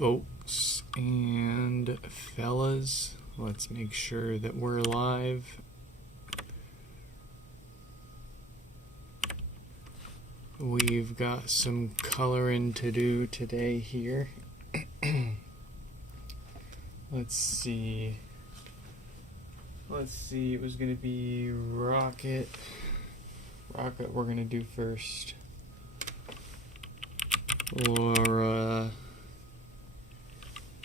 folks and fellas. Let's make sure that we're live. We've got some coloring to do today here. Let's see. It was going to be Rocket. Rocket we're going to do first. Or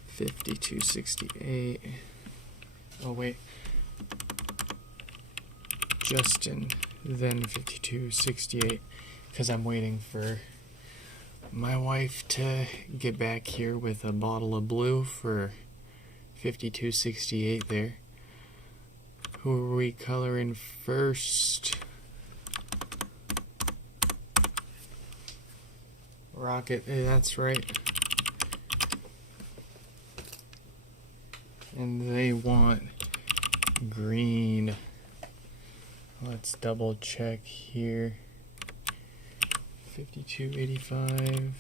5268. Oh wait. Justin, then 5268. Because I'm waiting for my wife to get back here with a bottle of blue for 5268 there. Who are we coloring first? Rocket, that's right. And they want green. Let's double check here. 5285.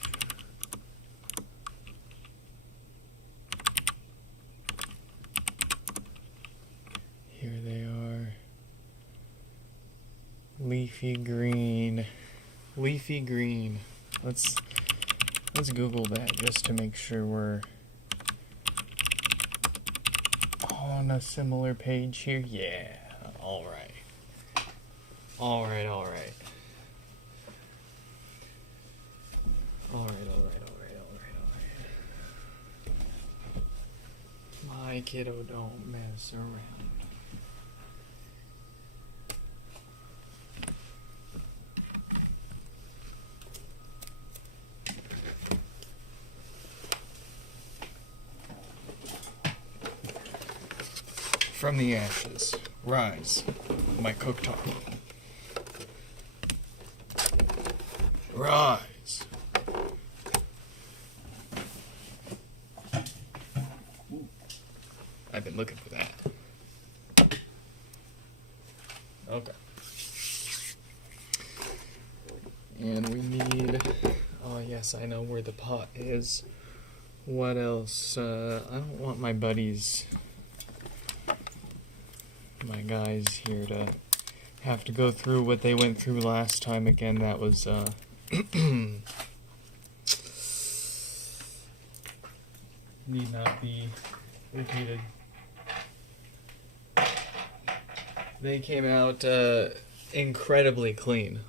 Here they are. Leafy green. Leafy green. Let's Google that just to make sure we're on a similar page here. Yeah. All right. All right. My kiddo don't mess around. From the ashes, rise, my cooktop. Rise. I've been looking for that. Okay. And we need... Oh, yes, I know where the pot is. What else? I don't want my buddies... my guys here to have to go through what they went through last time again. That was need not be repeated. They came out incredibly clean.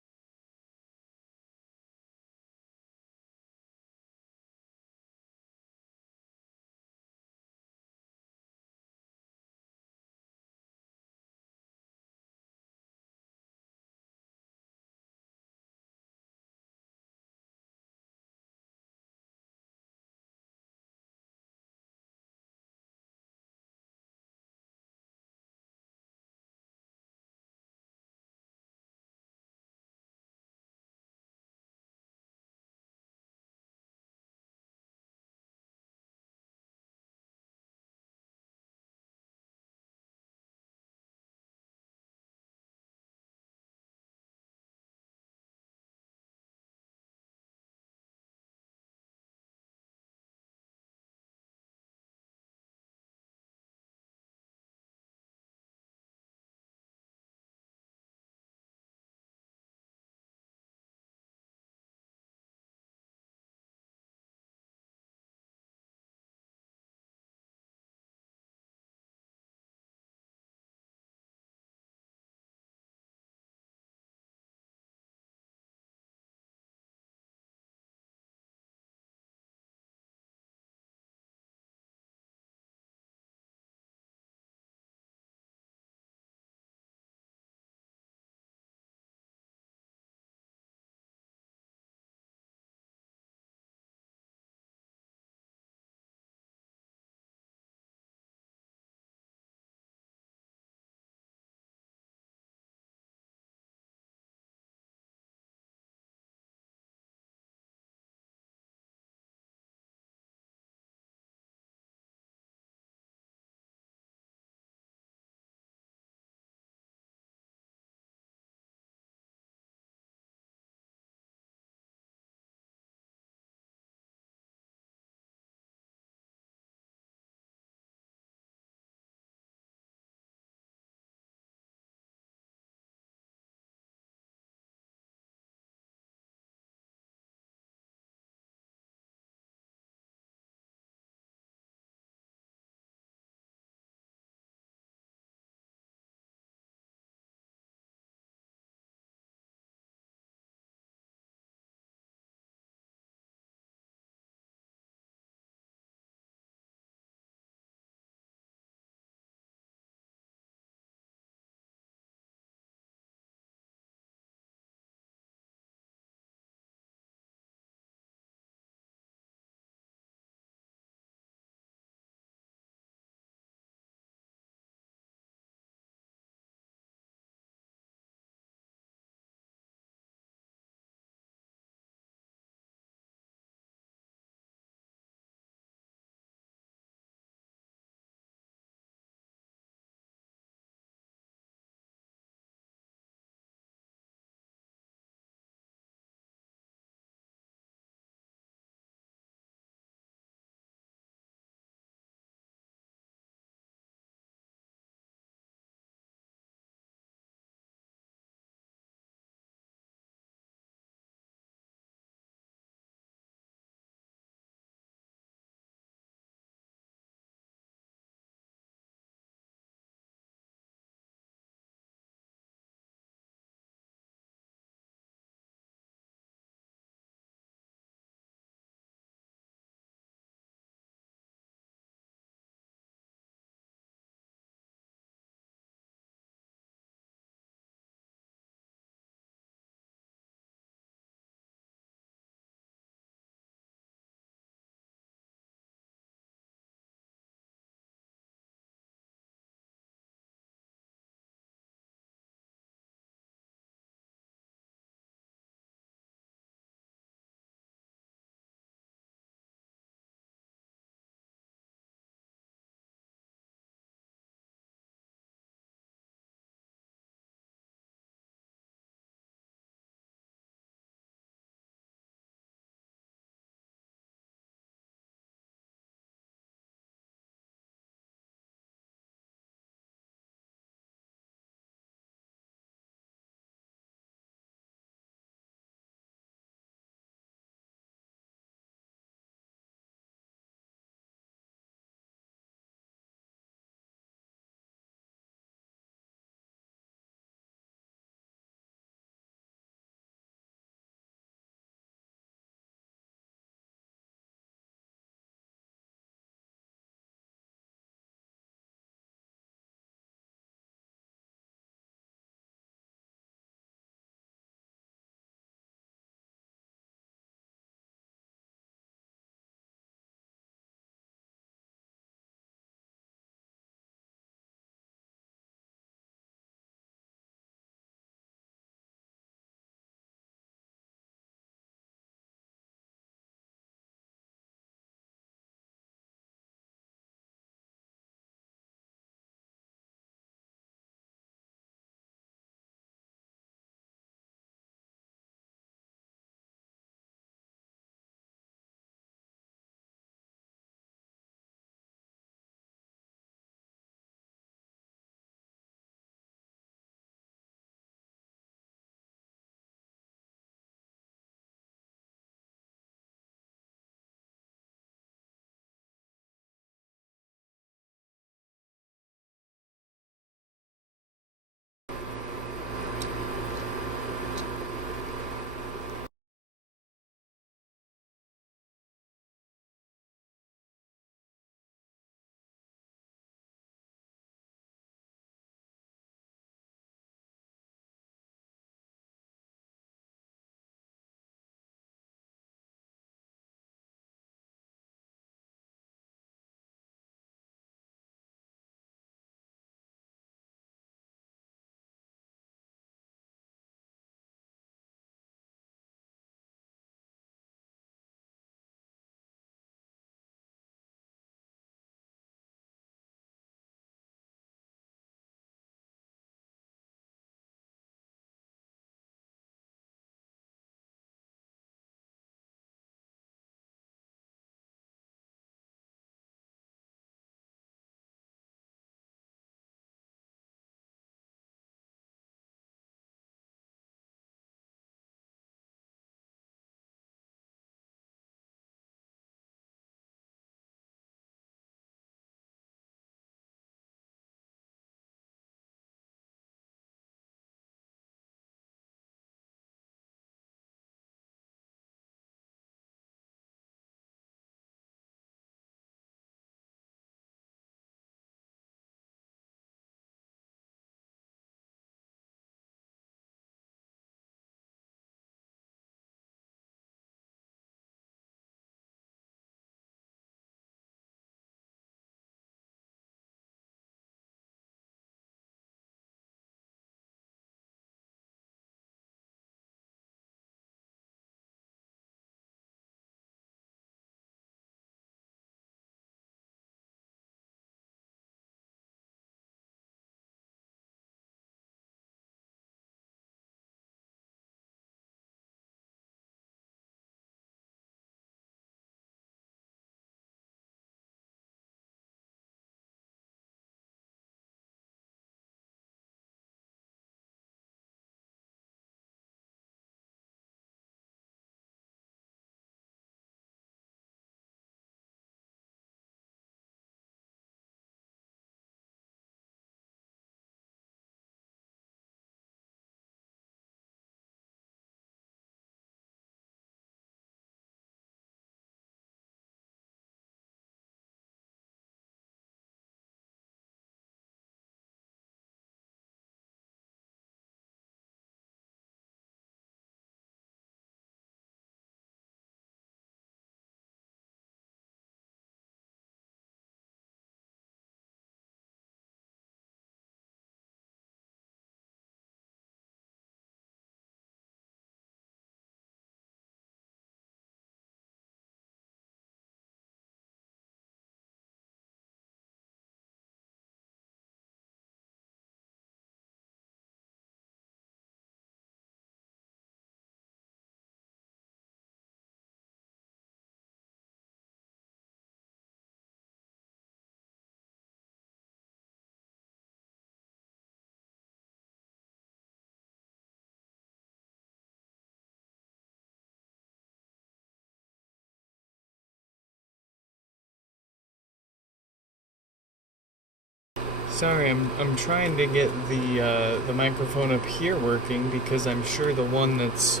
Sorry, I'm trying to get the microphone up here working because I'm sure the one that's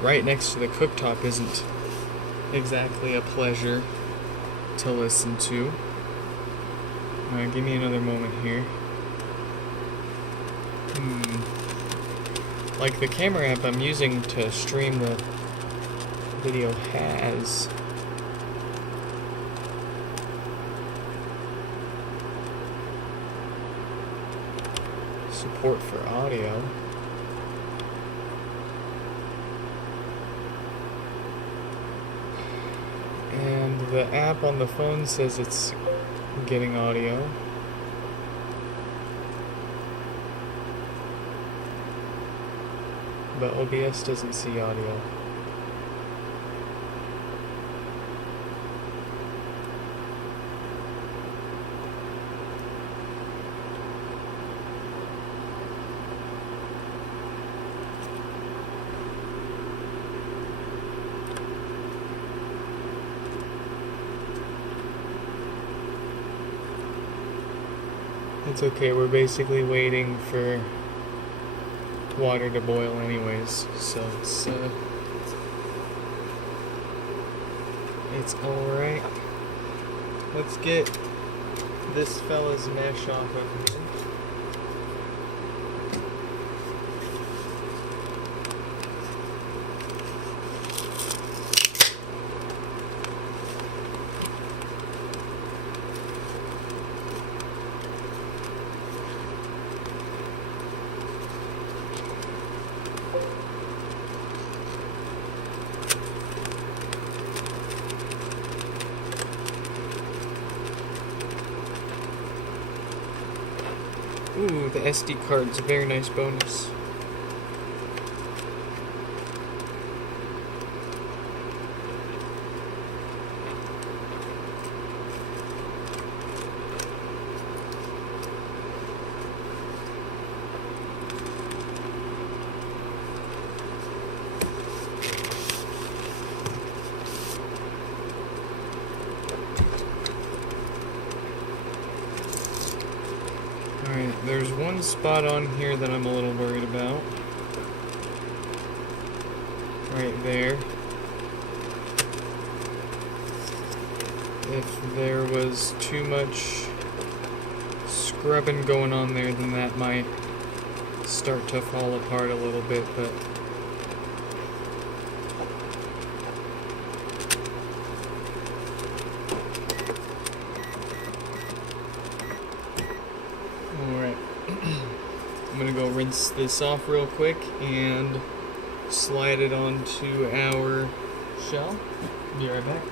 right next to the cooktop isn't exactly a pleasure to listen to. Give me another moment here. Like the camera app I'm using to stream the video has support for audio. And the app on the phone says it's getting audio. But OBS doesn't see audio. It's okay, we're basically waiting for water to boil anyways, so it's alright. Let's get this fella's mesh off of here. Ooh, the SD card's a very nice bonus. Alright, there's one spot on here that I'm a little worried about. Right there. If there was too much scrubbing going on there, then that might start to fall apart a little bit, but I'm gonna go rinse this off real quick and slide it onto our shell. Be right back.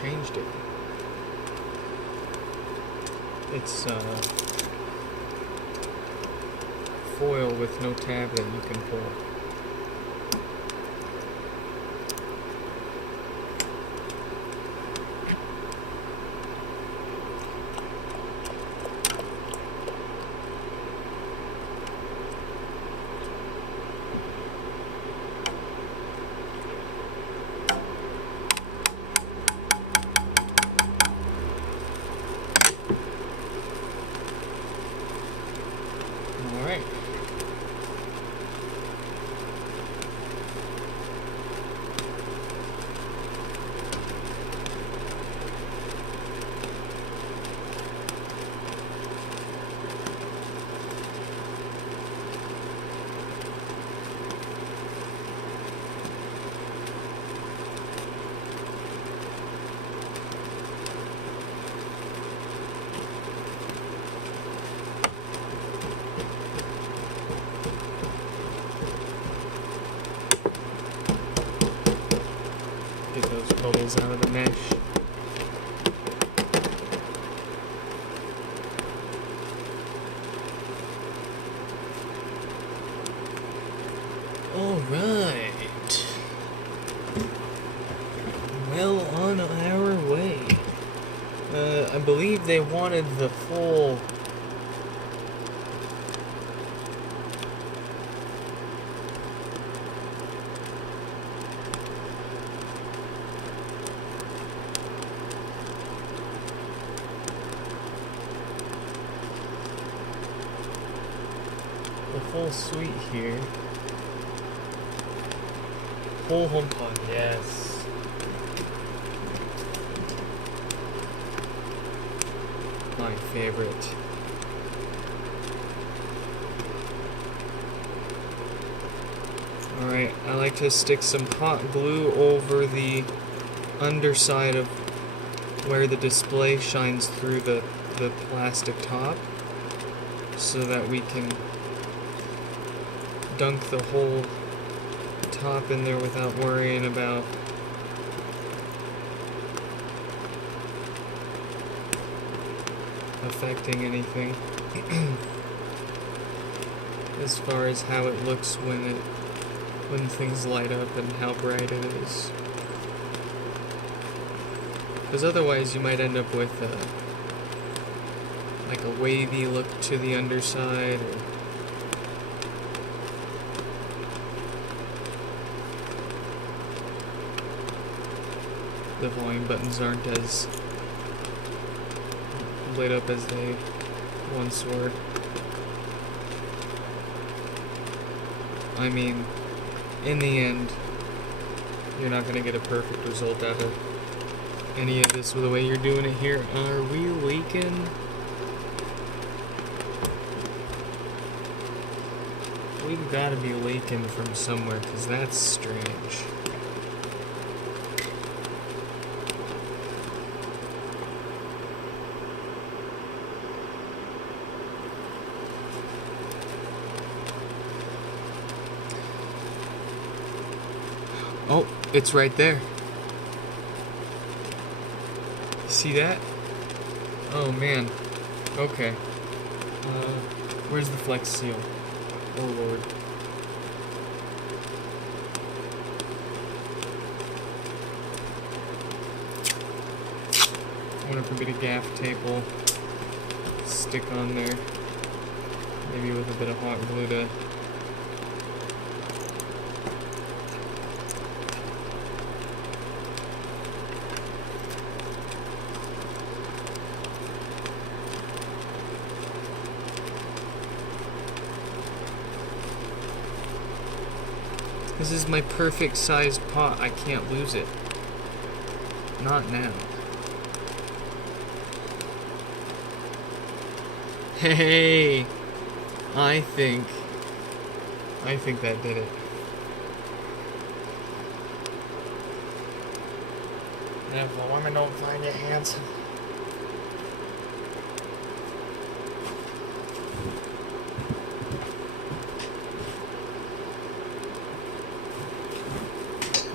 changed it. It's foil with no tab that you can pull. Alright. Get those bubbles out of the mesh. Alright. Well, on our way. I believe they wanted the full... the full suite here. Full HomePod, yes. My favorite. Alright, I like to stick some hot glue over the underside of where the display shines through the plastic top so that we can dunk the whole top in there without worrying about affecting anything as far as how it looks when things light up and how bright it is, because otherwise you might end up with like a wavy look to the underside, or the volume buttons aren't as lit up as they once were. I mean, in the end, you're not going to get a perfect result out of any of this with the way you're doing it here. Are we leaking? We've got to be leaking from somewhere, because that's strange. Oh, it's right there. See that? Oh man. Okay. Where's the flex seal? Oh lord. I wonder if a bit of gaff tape will stick on there. Maybe with a bit of hot glue to... This is my perfect sized pot. I can't lose it. Not now. Hey! I think that did it. And if the women don't find you handsome.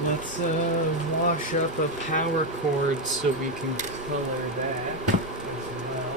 Let's wash up a power cord so we can color that as well.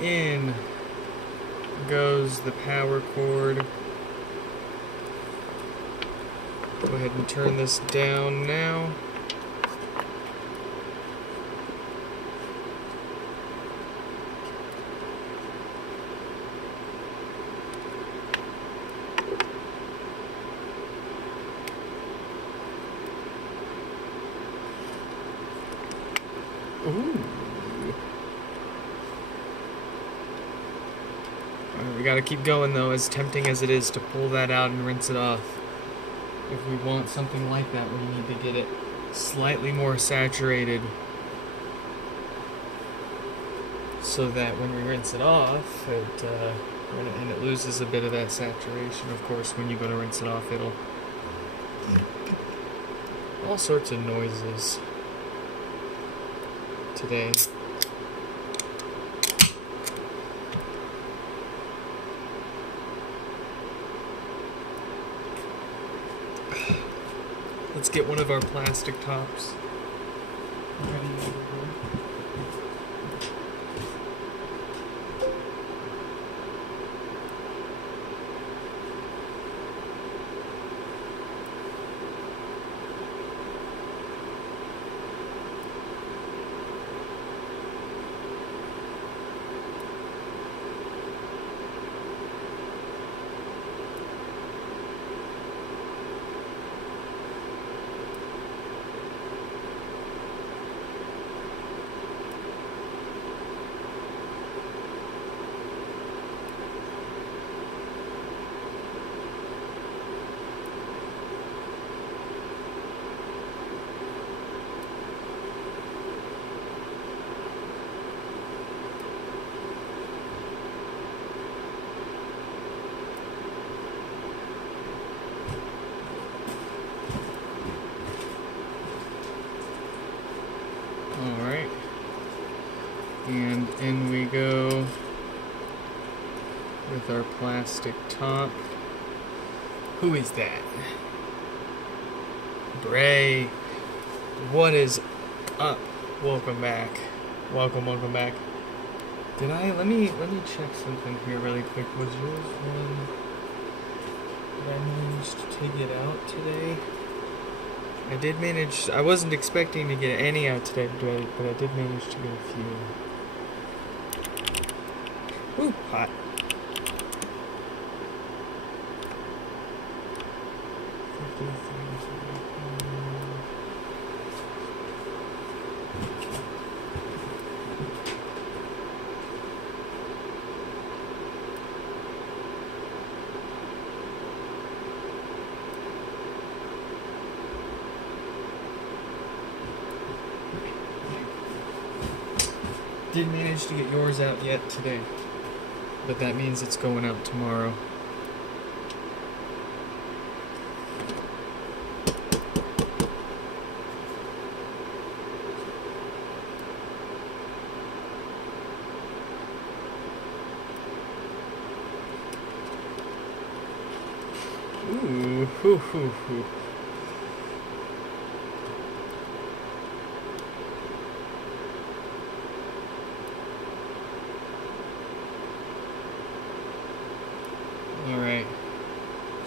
In goes the power cord. Go ahead and turn this down now. Ooh. We gotta keep going though, as tempting as it is to pull that out and rinse it off. If we want something like that, we need to get it slightly more saturated so that when we rinse it off, and it loses a bit of that saturation. Of course, when you go to rinse it off, it'll all sorts of noises today. Let's get one of our plastic tops ready over here. Alright, and in we go with our plastic top. Who is that? Bray, what is up? Welcome back. Welcome back. Let me check something here really quick. Was yours one that I managed to get out today? I did manage. I wasn't expecting to get any out today, but I did manage to get a few. Ooh, hot. Didn't manage to get yours out yet today, but that means it's going out tomorrow. Ooh, hoo, hoo, hoo. Alright,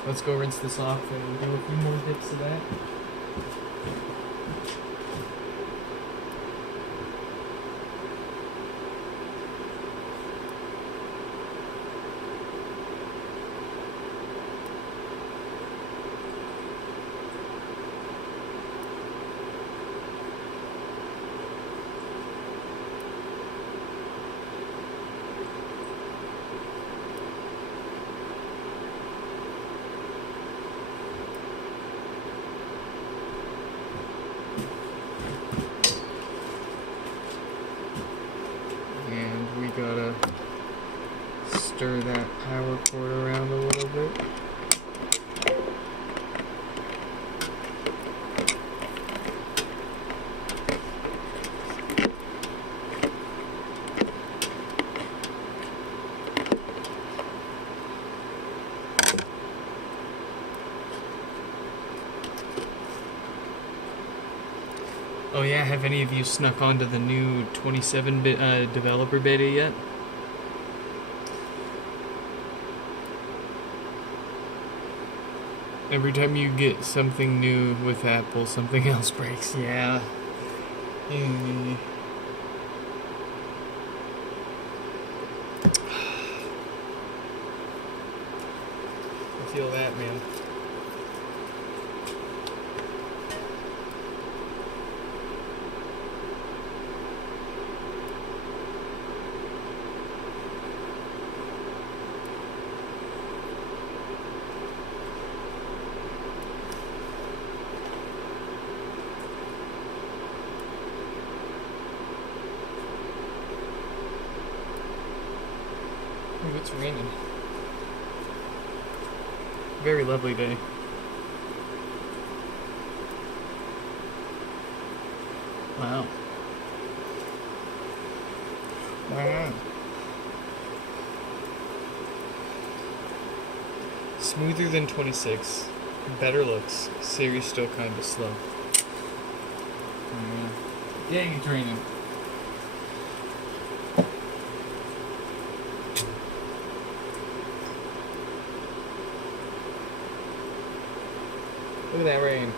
let's go rinse this off and do a few more dips of that. Gotta stir that power cord around a little bit. Oh yeah, have any of you snuck onto the new 27-bit developer beta yet? Every time you get something new with Apple, something else breaks. Yeah. I feel that, man. Ooh, it's raining. Very lovely day. Wow. Wow. Smoother than 26. Better looks. Siri's still kind of slow. Dang, it's raining. Look at that rain.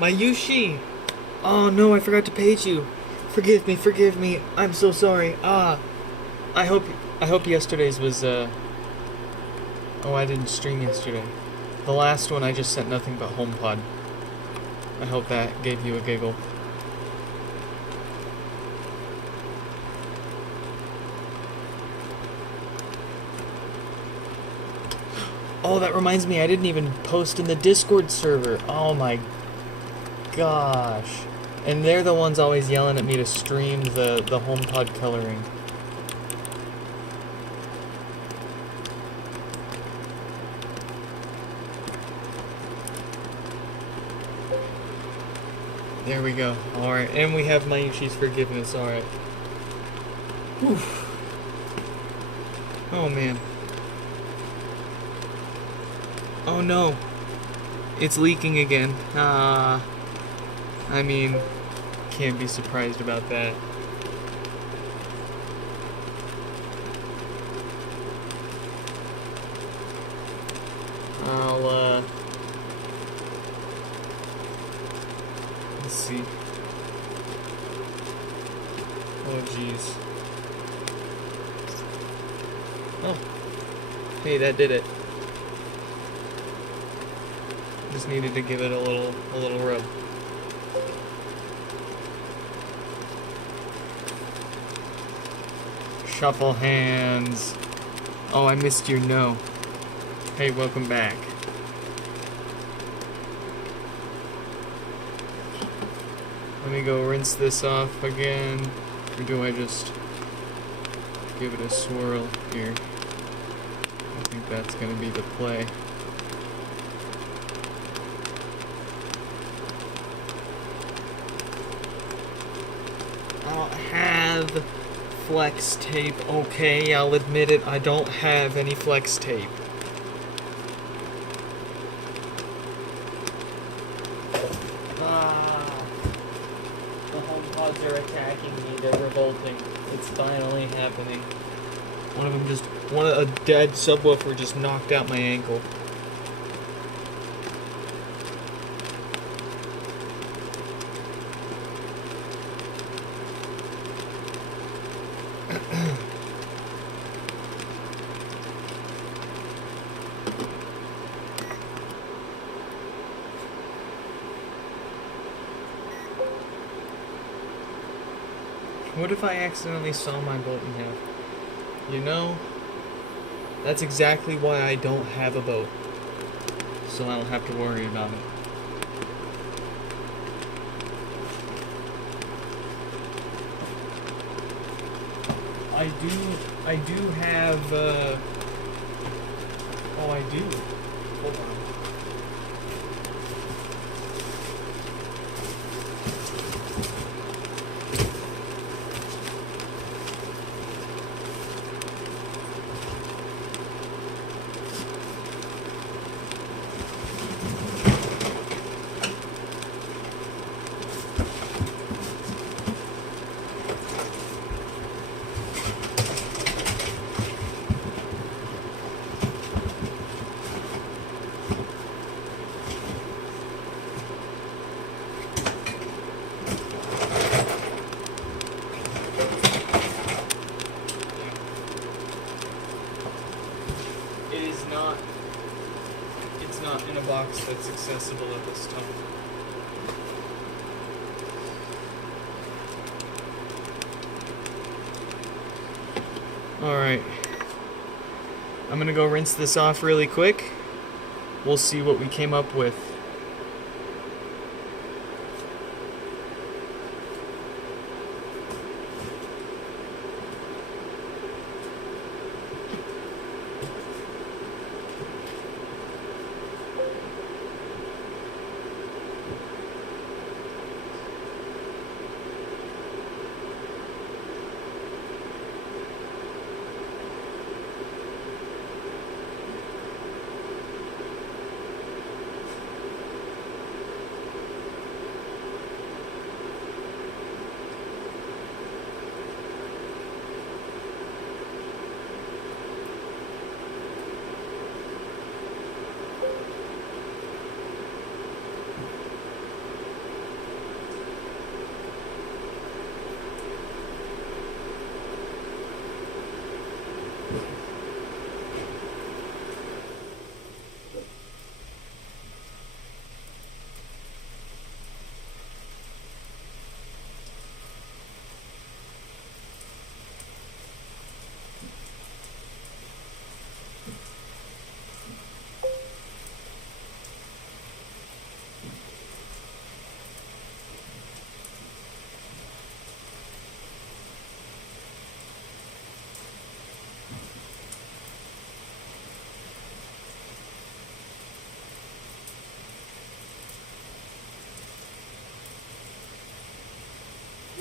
My Yushi! Oh no, I forgot to page you. Forgive me. I'm so sorry. I hope yesterday's was oh, I didn't stream yesterday. The last one I just sent nothing but Homepod. I hope that gave you a giggle. Oh, that reminds me, I didn't even post in the Discord server. Oh my gosh. And they're the ones always yelling at me to stream the HomePod coloring. There we go. Alright, and we have Mayushi's forgiveness. Alright. Oh man. Oh no. It's leaking again. I mean, can't be surprised about that. I'll, let's see. Oh, jeez. Oh. Hey, that did it. Just needed to give it a little rub. Shuffle hands. Oh, I missed your no. Hey, welcome back. Let me go rinse this off again. Or do I just give it a swirl here? I think that's going to be the play. I don't have flex tape. Okay, I'll admit it. I don't have any flex tape. The Homepods are attacking me. They're revolting. It's finally happening. A dead subwoofer just knocked out my ankle. What if I accidentally saw my boat in half? You know, that's exactly why I don't have a boat. So I don't have to worry about it. I do have, oh, I do. Hold on. It's not in a box that's accessible at this time. Alright. I'm gonna go rinse this off really quick. We'll see what we came up with.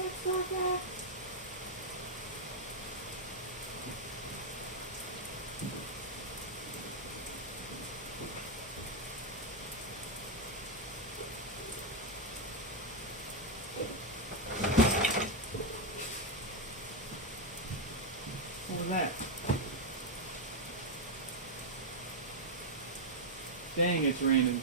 What was that? Dang, it's raining.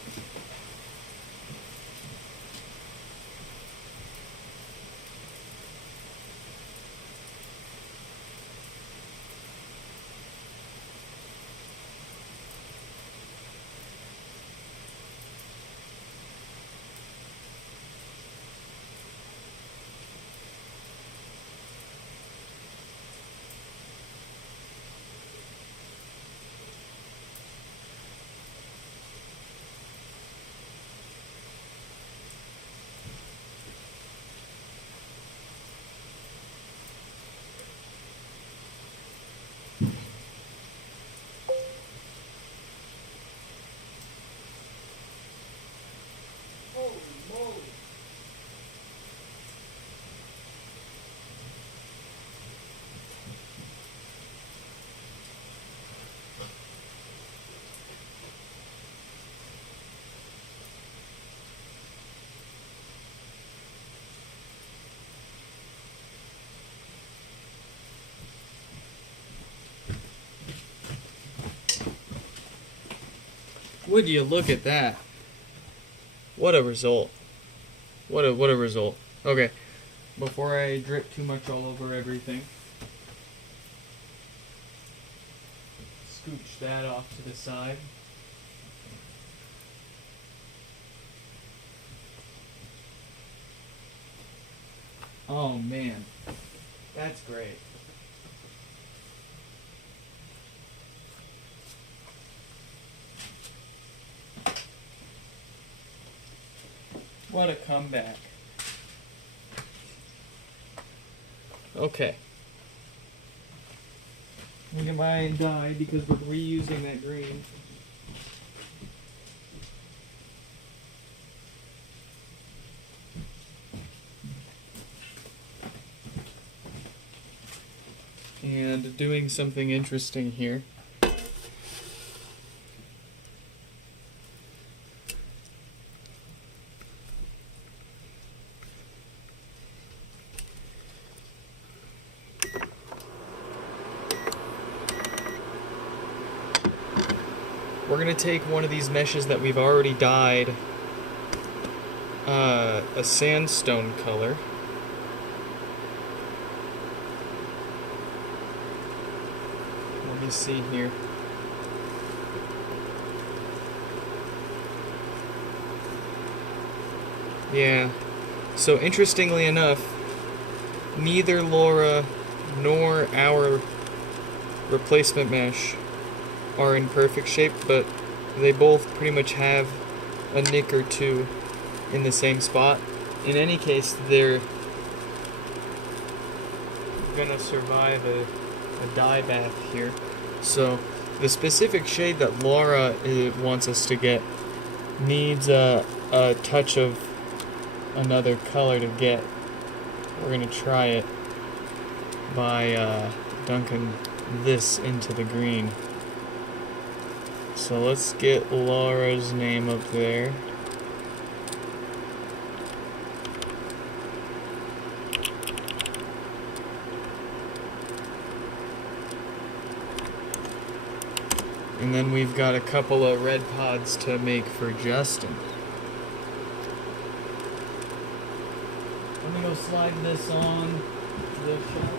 Holy moly. Would you look at that? What a result. What a result. Okay, before I drip too much all over everything, scooch that off to the side. Oh man, that's great. What a comeback. Okay. We can buy and dye because we're reusing that green. And doing something interesting here. We're going to take one of these meshes that we've already dyed a sandstone color. Let me see here. Yeah. So interestingly enough, neither Laura nor our replacement mesh are in perfect shape, but they both pretty much have a nick or two in the same spot. In any case, they're gonna survive a dye bath here. So the specific shade that Laura wants us to get needs a touch of another color to get. We're gonna try it by dunking this into the green. So let's get Laura's name up there. And then we've got a couple of red pods to make for Justin. I'm gonna go slide this on the shot.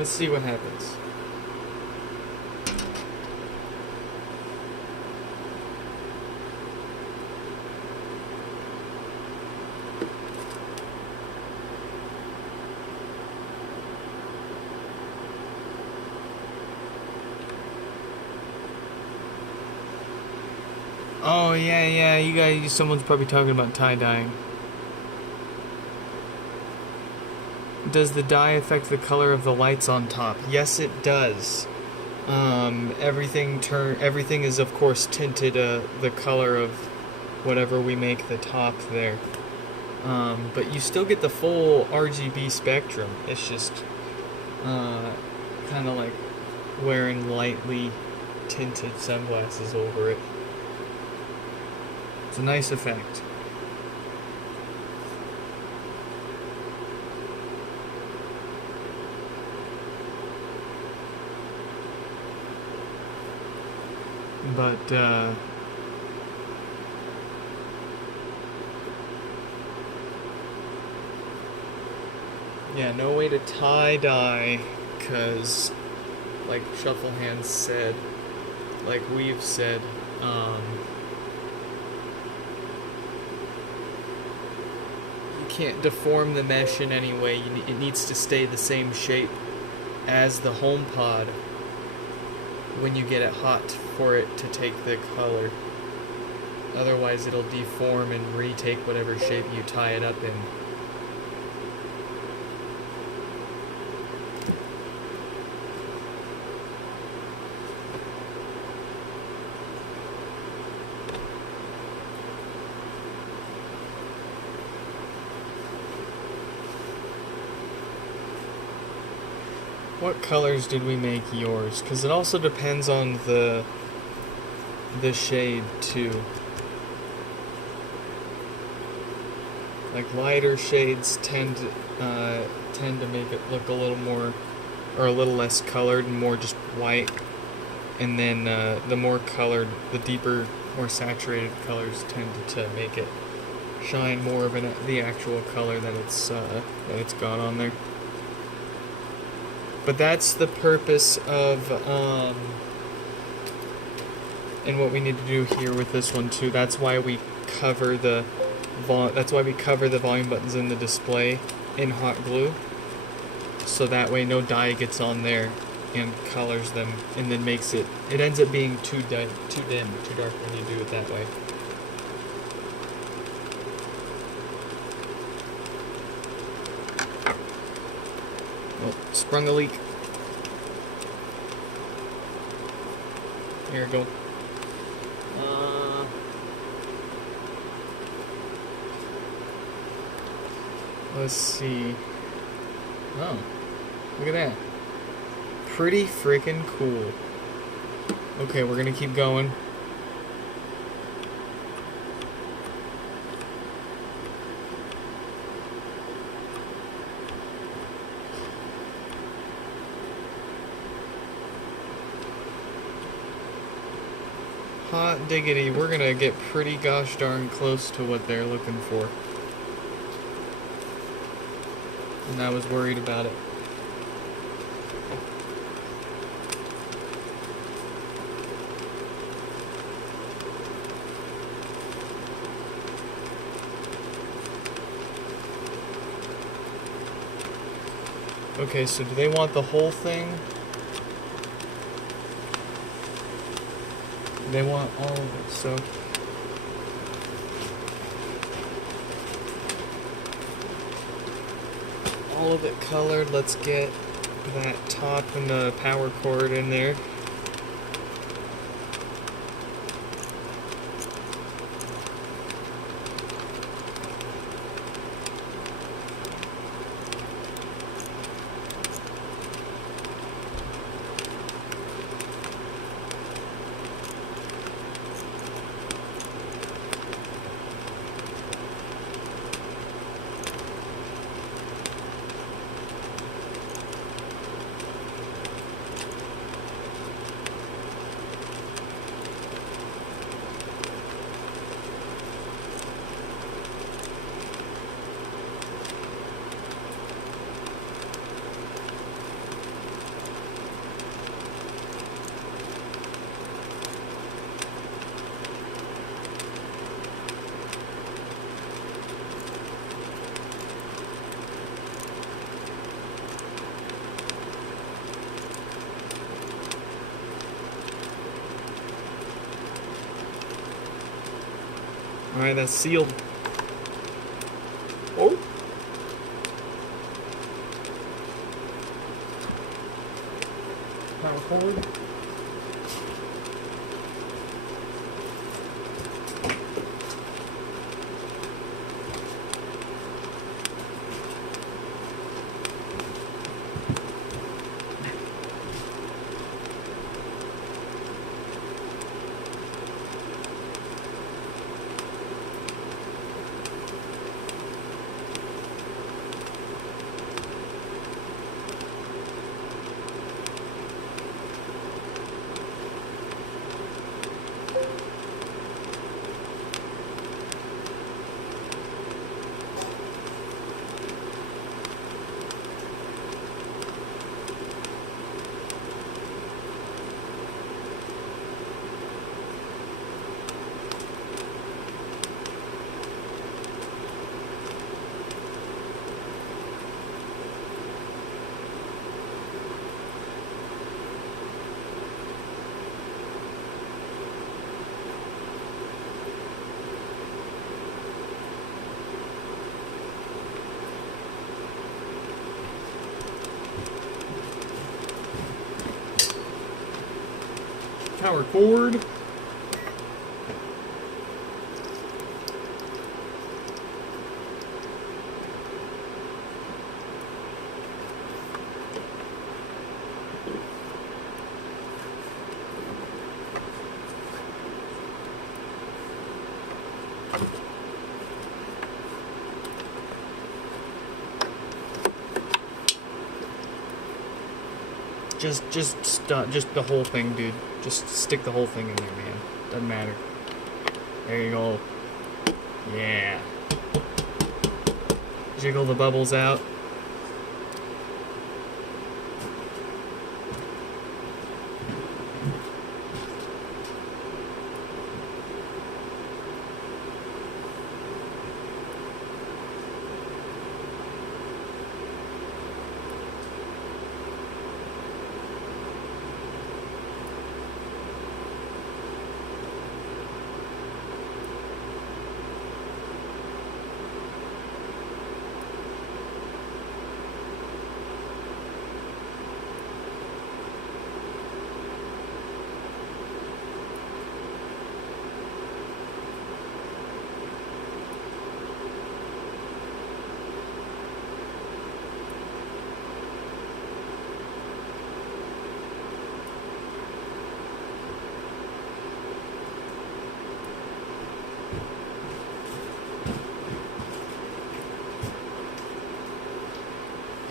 Let's see what happens. Oh, yeah, you guys, someone's probably talking about tie-dyeing. Does the dye affect the color of the lights on top? Yes, it does. Everything is of course tinted the color of whatever we make the top there. But you still get the full RGB spectrum. It's just kind of like wearing lightly tinted sunglasses over it. It's a nice effect. But yeah, no way to tie-dye, because like Shufflehands said, like we've said, you can't deform the mesh in any way. It needs to stay the same shape as the HomePod when you get it hot for it to take the color. Otherwise it'll deform and retake whatever shape you tie it up in. What colors did we make yours? Because it also depends on the shade too. Like lighter shades tend to make it look a little more, or a little less colored and more just white. And then the more colored, the deeper, more saturated colors tend to make it shine more of the actual color that it's got on there. But that's the purpose of, and what we need to do here with this one too. That's why we cover the volume buttons in the display in hot glue, so that way no dye gets on there and colors them, and then makes it ends up being too dim, too dark when you do it that way. Oh, sprung a leak. Here we go. Let's see. Oh, look at that. Pretty freaking cool. Okay, we're gonna keep going. Hot diggity, we're gonna get pretty gosh darn close to what they're looking for. And I was worried about it. Okay, so do they want the whole thing? They want all of it, so all of it colored. Let's get that top and the power cord in there. Alright, that's sealed. Oh. Power forward. Power cord. Just the whole thing, dude. Just stick the whole thing in there, man. Doesn't matter. There you go. Yeah. Jiggle the bubbles out.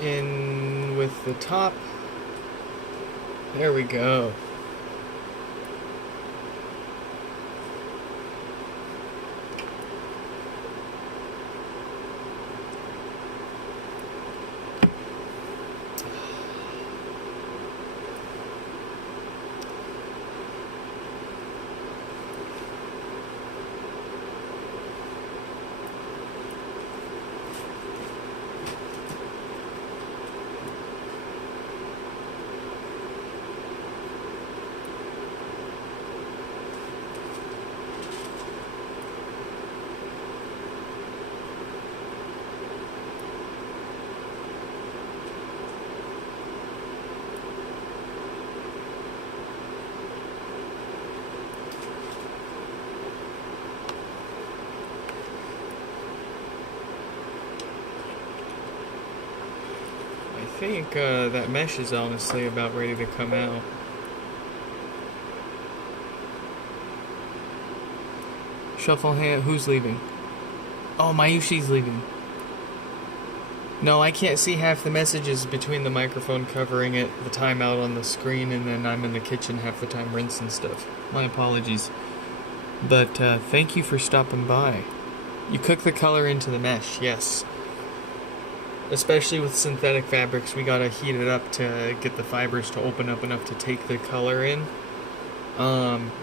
In with the top. There we go. I think that mesh is honestly about ready to come out. Shuffle hand. Who's leaving? Oh, Mayushi's leaving. No, I can't see half the messages between the microphone covering it, the timeout on the screen, and then I'm in the kitchen half the time rinsing stuff. My apologies. But thank you for stopping by. You cook the color into the mesh, yes. Especially with synthetic fabrics, we gotta heat it up to get the fibers to open up enough to take the color in.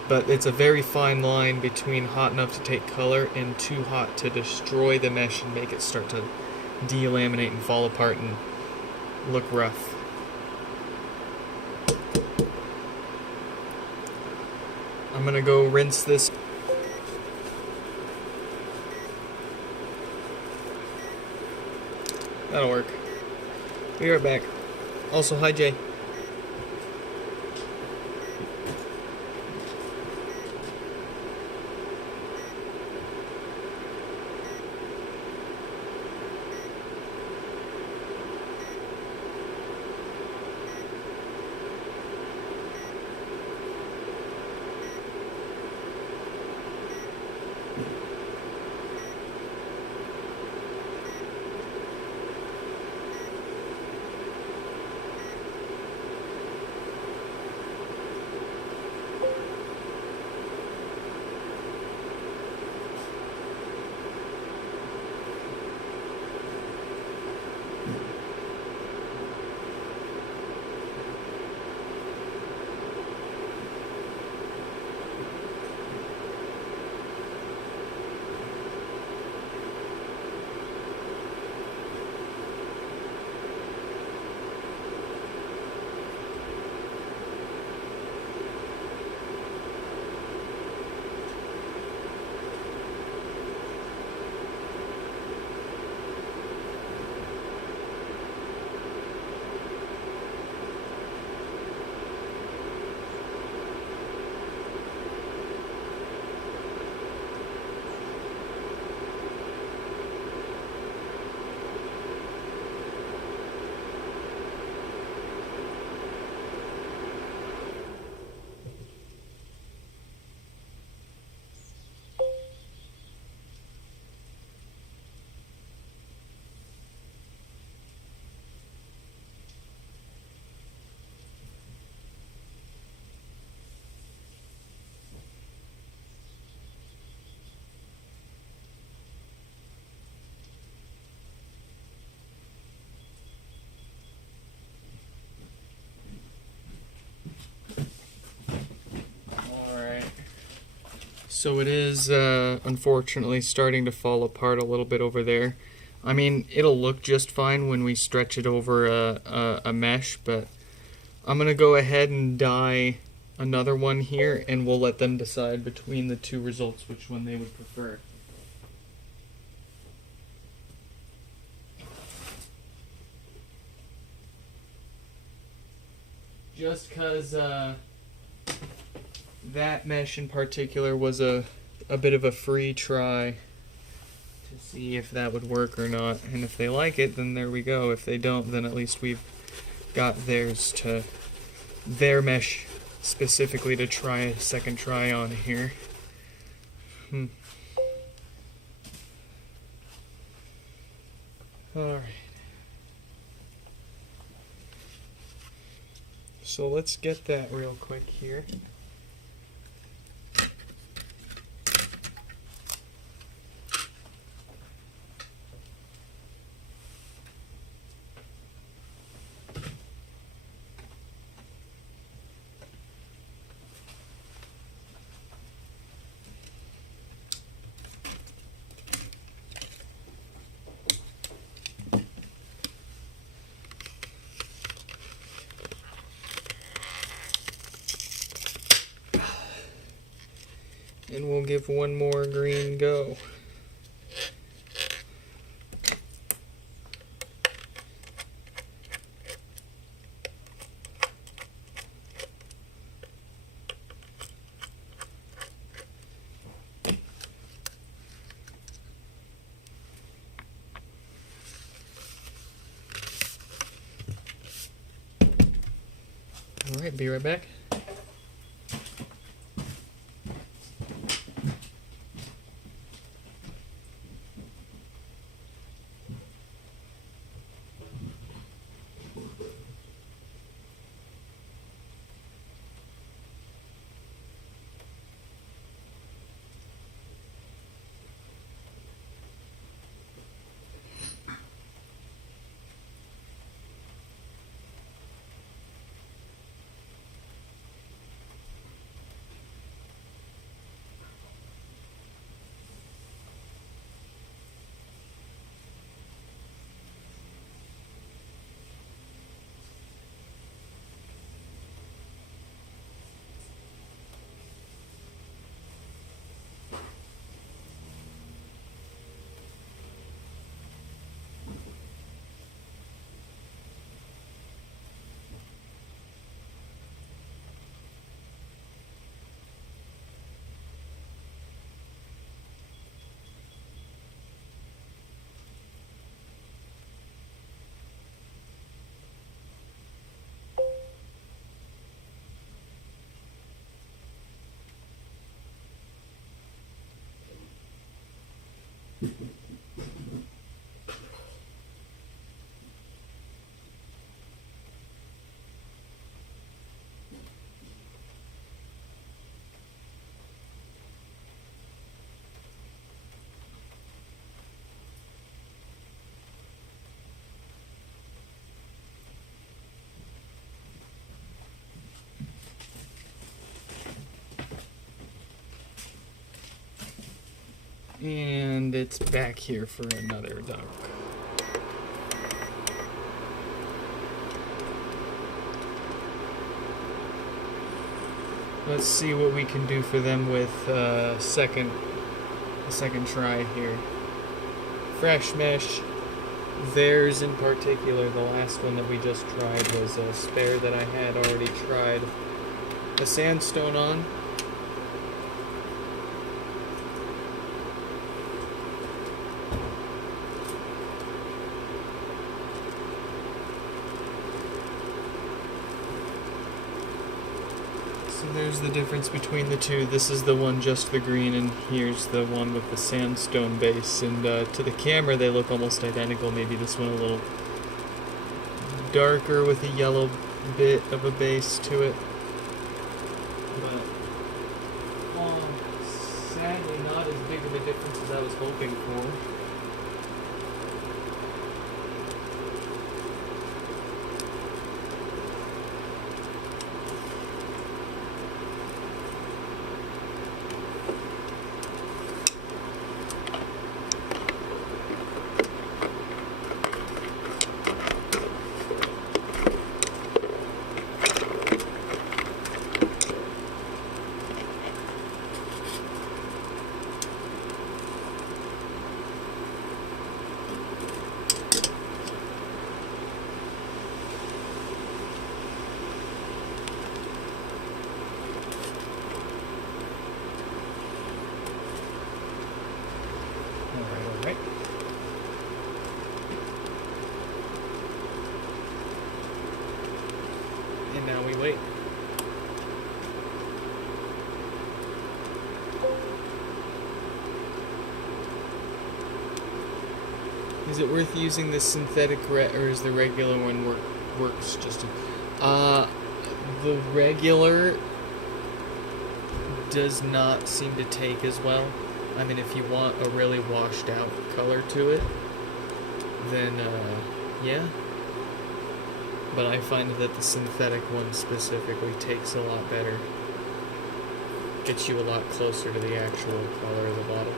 But it's a very fine line between hot enough to take color and too hot to destroy the mesh and make it start to delaminate and fall apart and look rough. I'm gonna go rinse this. That'll work. Be right back. Also, hi Jay. So it is unfortunately starting to fall apart a little bit over there. I mean, it'll look just fine when we stretch it over a mesh, but I'm going to go ahead and dye another one here, and we'll let them decide between the two results which one they would prefer. Just because that mesh in particular was a bit of a free try to see if that would work or not. And if they like it, then there we go. If they don't, then at least we've got their mesh specifically to try a second try on here. Alright. So let's get that real quick here. And we'll give one more green go. Alright, be right back. And it's back here for another dunk. Let's see what we can do for them with a second try here. Fresh mesh. Theirs in particular, the last one that we just tried was a spare that I had already tried a sandstone on. So there's the difference between the two. This is the one just the green, and here's the one with the sandstone base. And to the camera they look almost identical. Maybe this one a little darker with a yellow bit of a base to it. But sadly not as big of a difference as I was hoping for. Alright. And now we wait. Is it worth using the synthetic or is the regular one works just the regular does not seem to take as well. I mean, if you want a really washed out color to it, then yeah. But I find that the synthetic one specifically takes a lot better. Gets you a lot closer to the actual color of the bottle.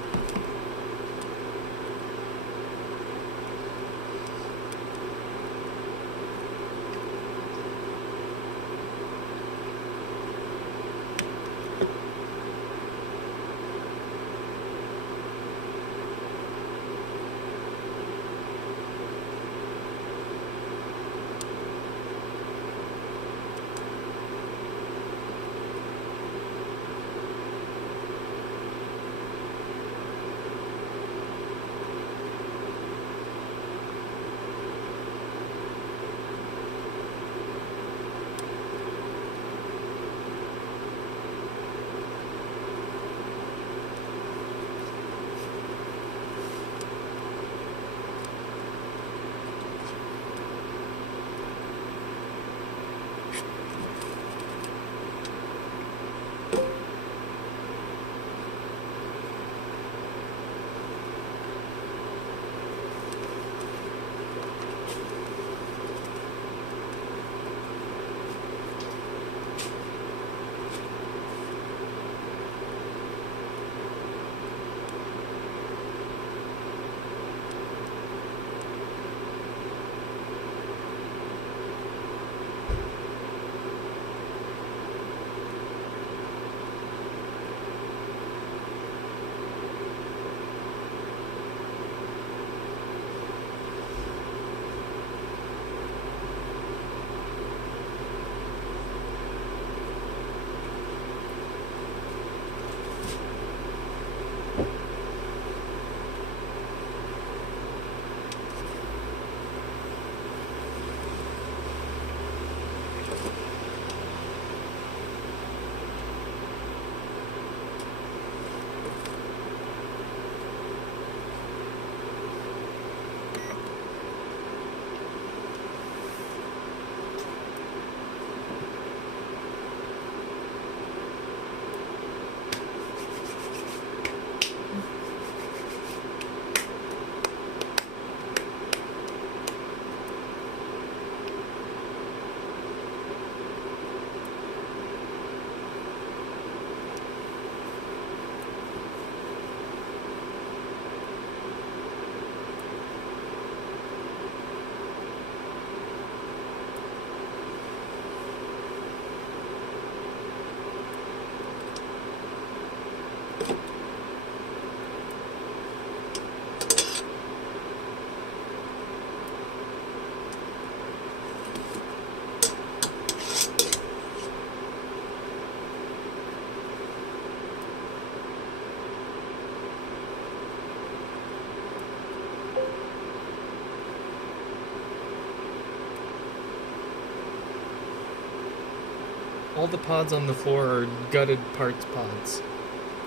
All the pods on the floor are gutted parts pods.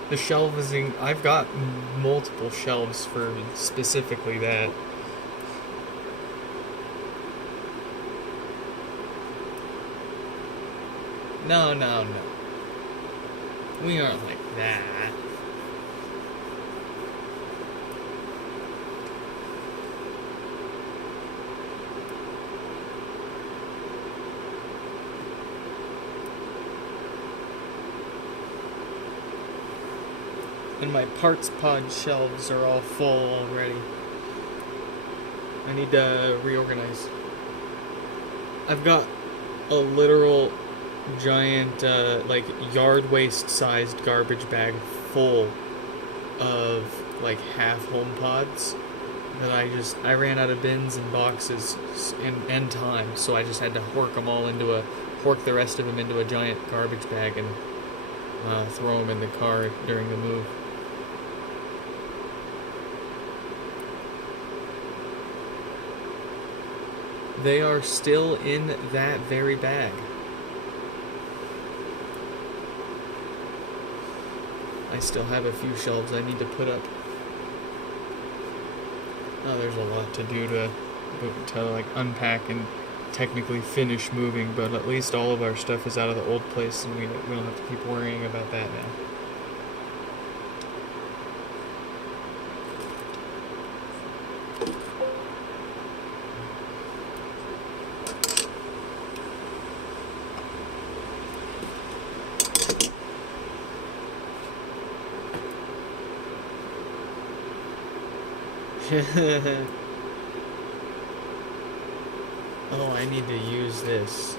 The shelving, I've got multiple shelves for specifically that. No, no, no. We aren't like that. And my parts pod shelves are all full already. I need to reorganize. I've got a literal giant, like, yard waste sized garbage bag full of, like, half Homepods that I ran out of bins and boxes and time, so I just had to hork the rest of them into a giant garbage bag and throw them in the car during the move. They are still in that very bag. I still have a few shelves I need to put up. Oh, there's a lot to do to like unpack and technically finish moving, but at least all of our stuff is out of the old place and we don't have to keep worrying about that now. Oh, I need to use this.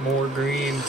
More green.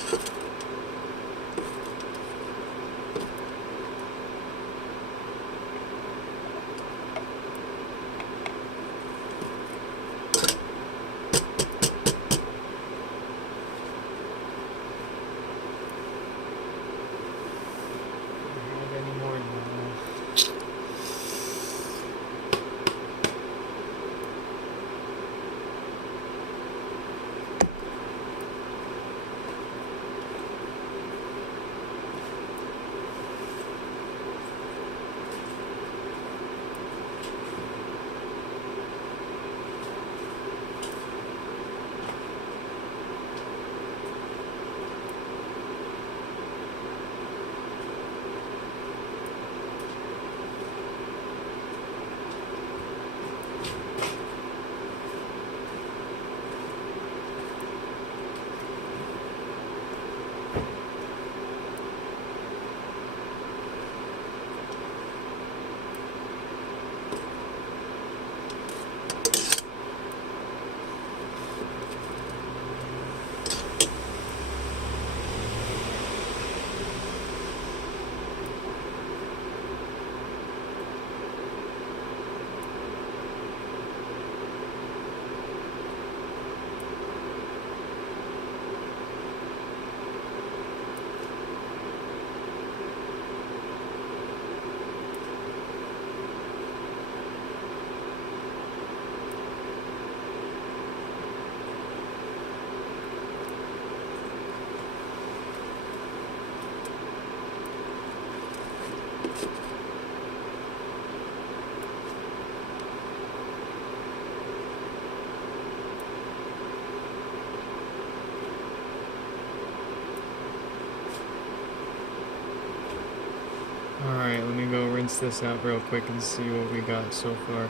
balance this out real quick and see what we got so far.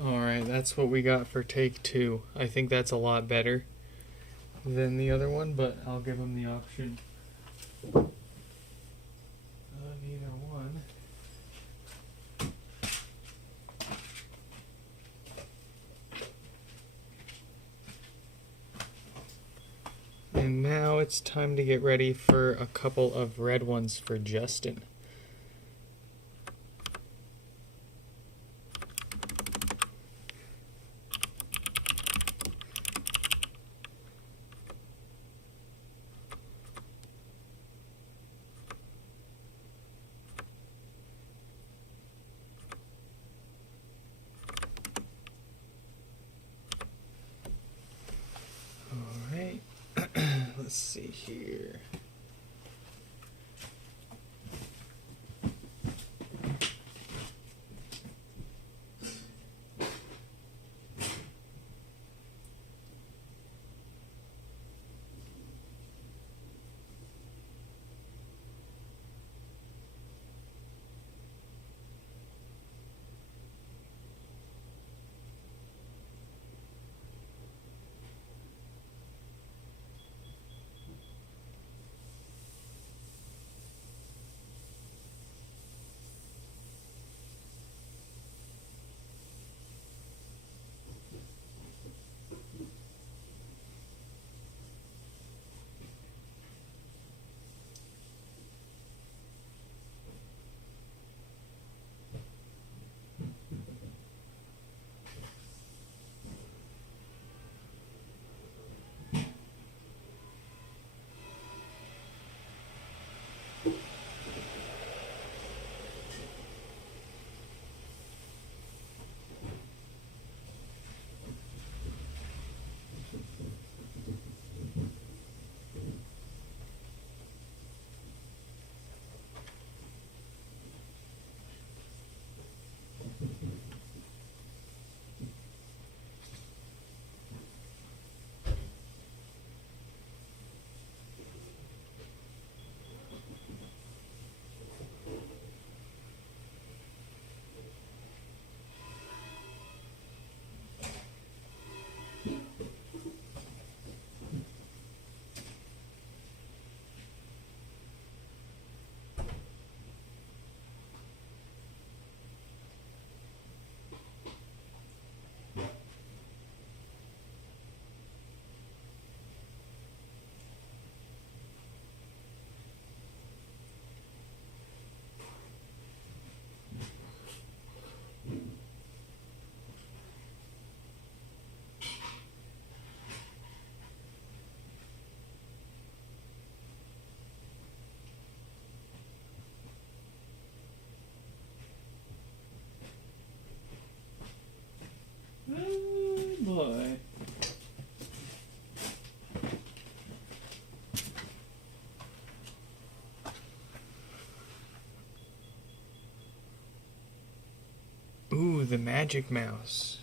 Alright, that's what we got for take 2. I think that's a lot better than the other one, but I'll give them the option of either one. And now it's time to get ready for a couple of red ones for Justin. Alright, let's see here. boy. Ooh, the magic mouse.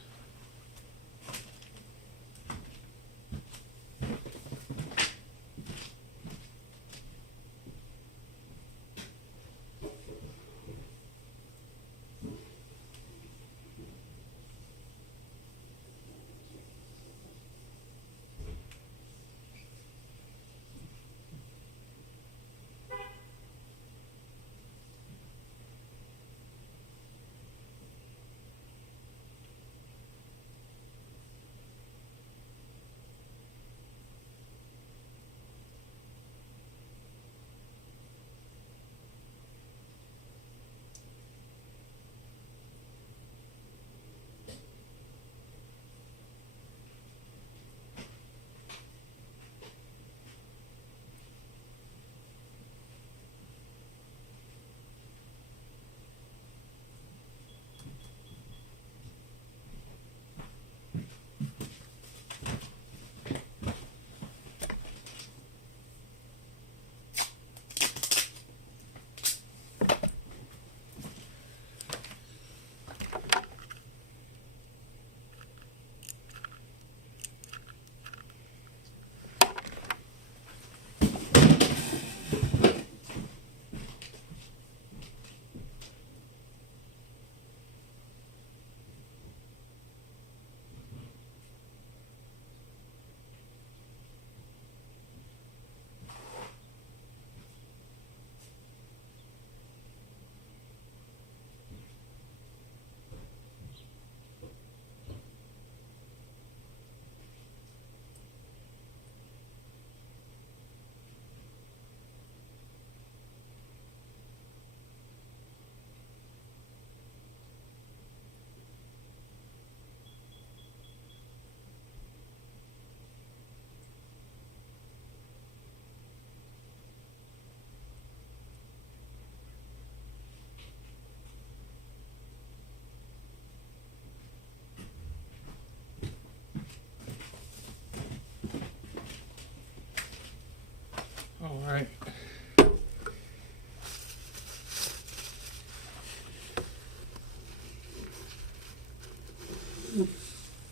All right.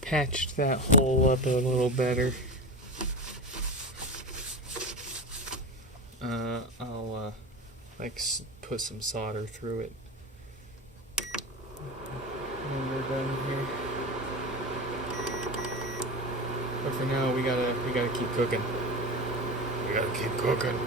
Patched that hole up a little better. I'll put some solder through it when we're done here. But for now, we gotta keep cooking. We gotta keep cooking.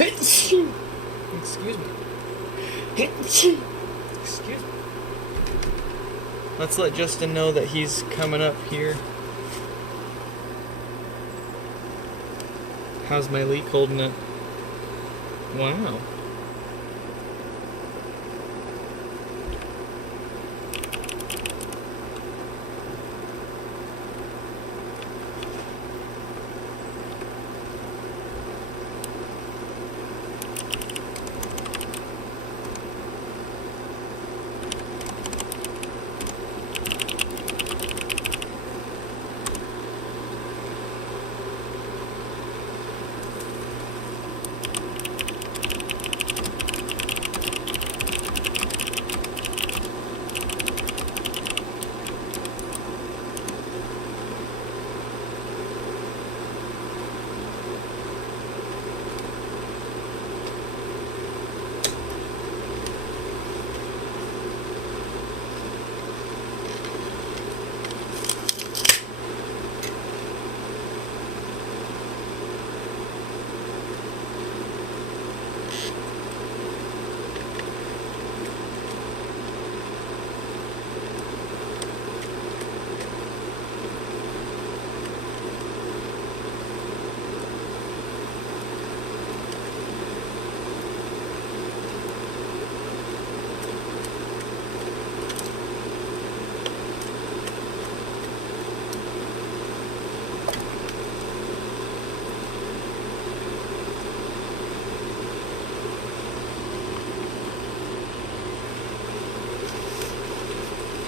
Excuse me. Excuse me. Let's let Justin know that he's coming up here. How's my leak holding it? Wow.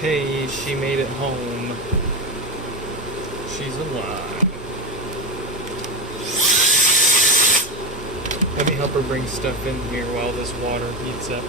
Hey, she made it home. She's alive. Let me help her bring stuff in here while this water heats up.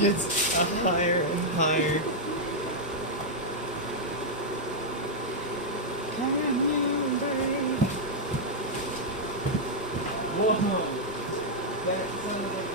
Gets higher and higher. Whoa. That sounded like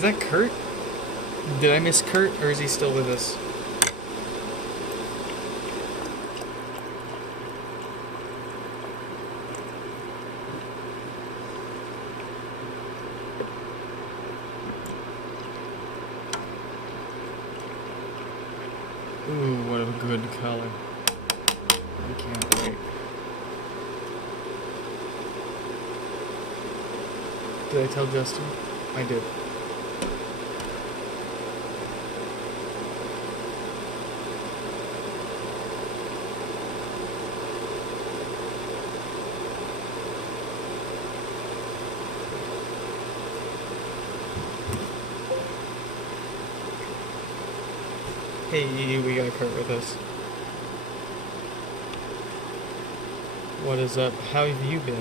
Is that Kurt? Did I miss Kurt, or is he still with us? Ooh, what a good color. I can't wait. Did I tell Justin? I did. Hey, we got Kurt with us. What is up? How have you been?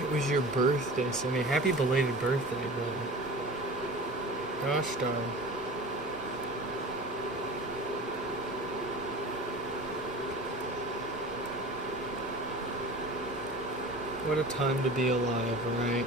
It was your birthday, Sammy. Happy belated birthday, brother. Gosh darn. What a time to be alive, right?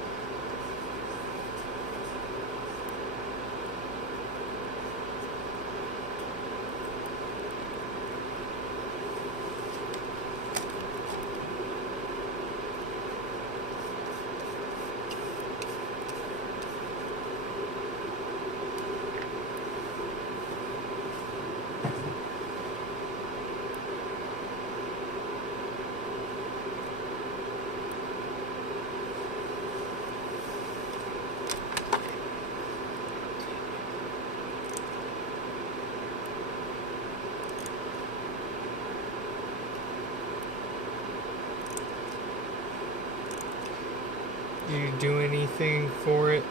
You do anything for it?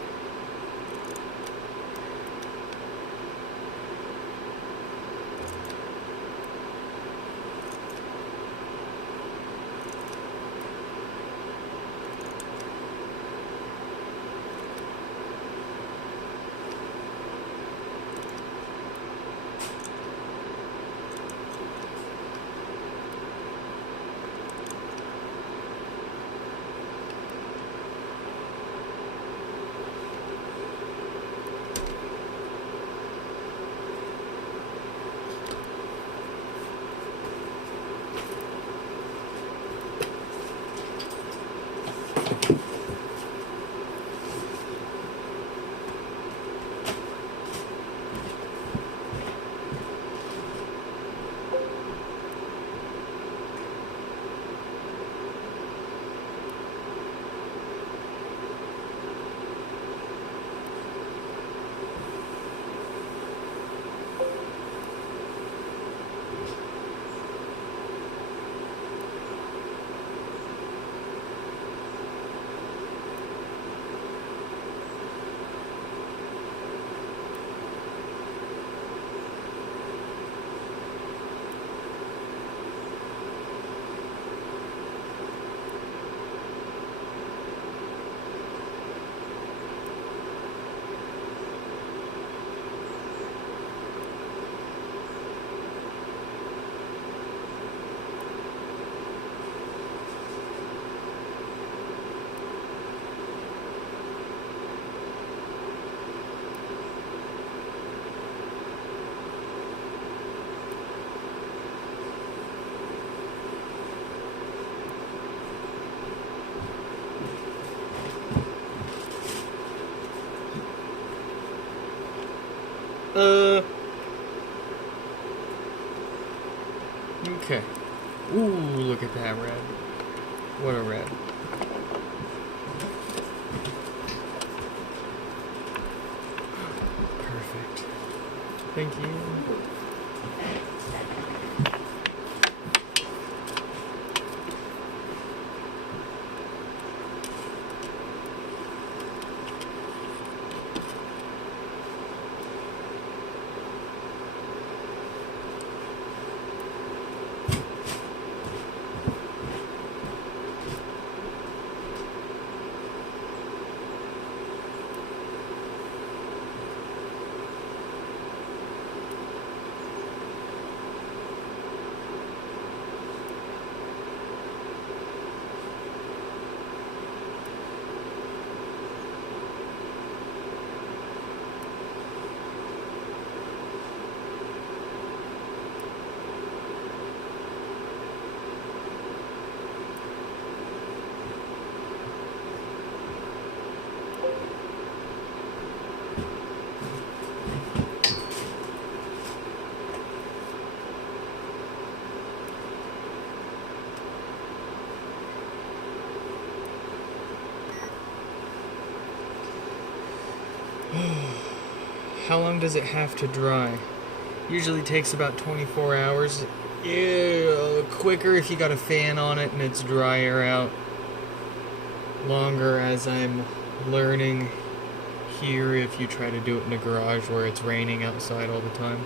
Okay. Ooh, look at that red. What a red. Perfect. Thank you. How long does it have to dry? Usually takes about 24 hours. Quicker if you got a fan on it and it's drier out. Longer as I'm learning here if you try to do it in a garage where it's raining outside all the time.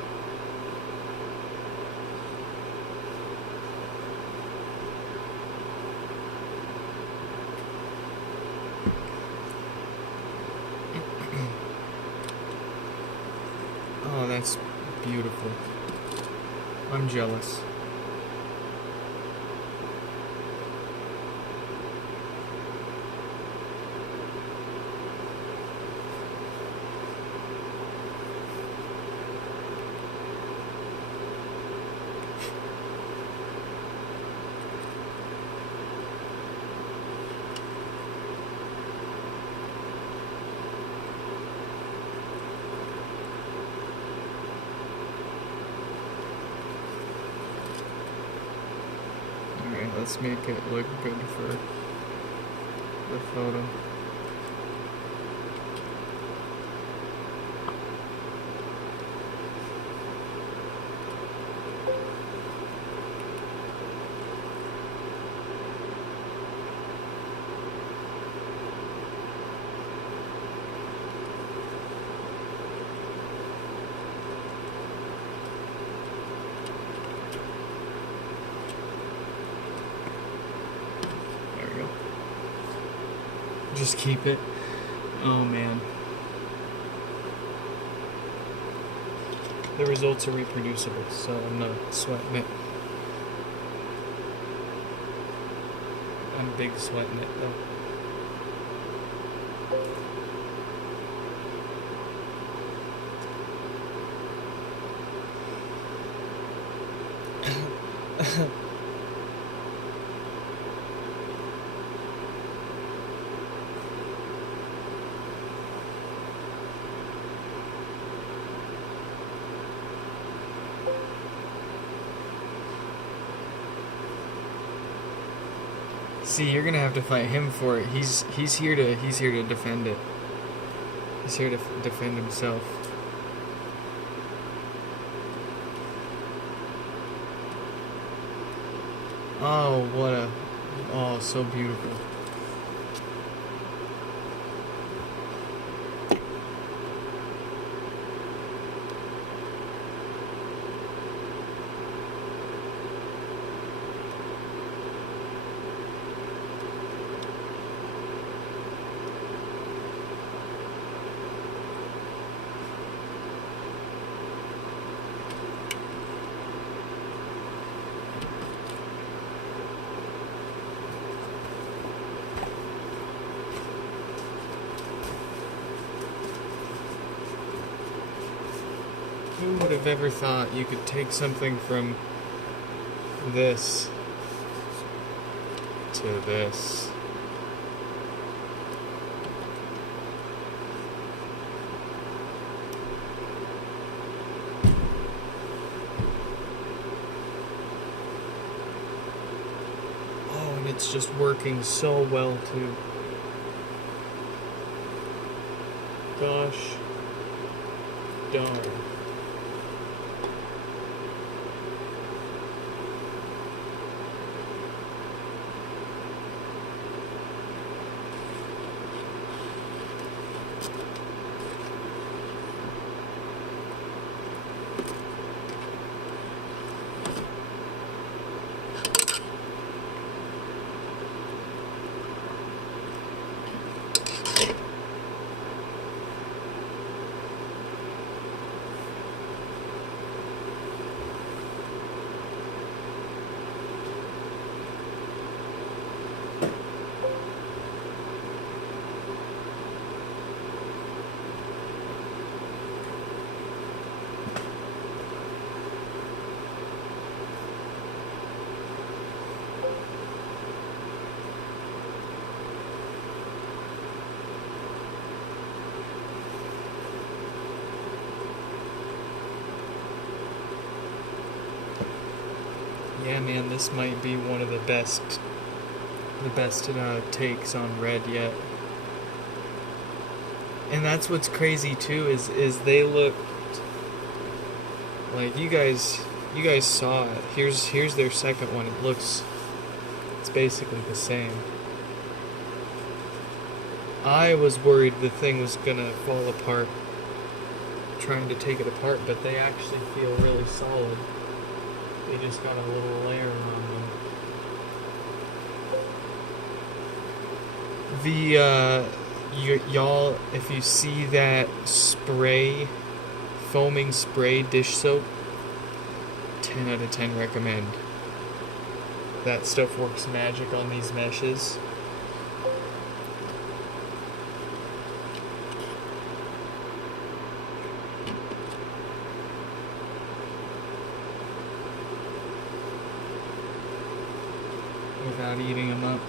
Oh, that's beautiful. I'm jealous. Let's make it look good for the photo. Just keep it. Oh man. The results are reproducible, so I'm not sweating it. I'm big sweating it though. See, you're gonna have to fight him for it. He's here to defend it. He's here to defend himself. Oh, so beautiful. Who would have ever thought you could take something from this to this? it's just working so well too. Gosh darn. Yeah, man, this might be one of the best takes on red yet. And that's what's crazy too, is they looked like you guys saw it. Here's their second one. It's basically the same. I was worried the thing was gonna fall apart trying to take it apart, but they actually feel really solid. They just got a little layer on them. Y'all, if you see that foaming spray dish soap, 10 out of 10 recommend. That stuff works magic on these meshes. Without eating them up.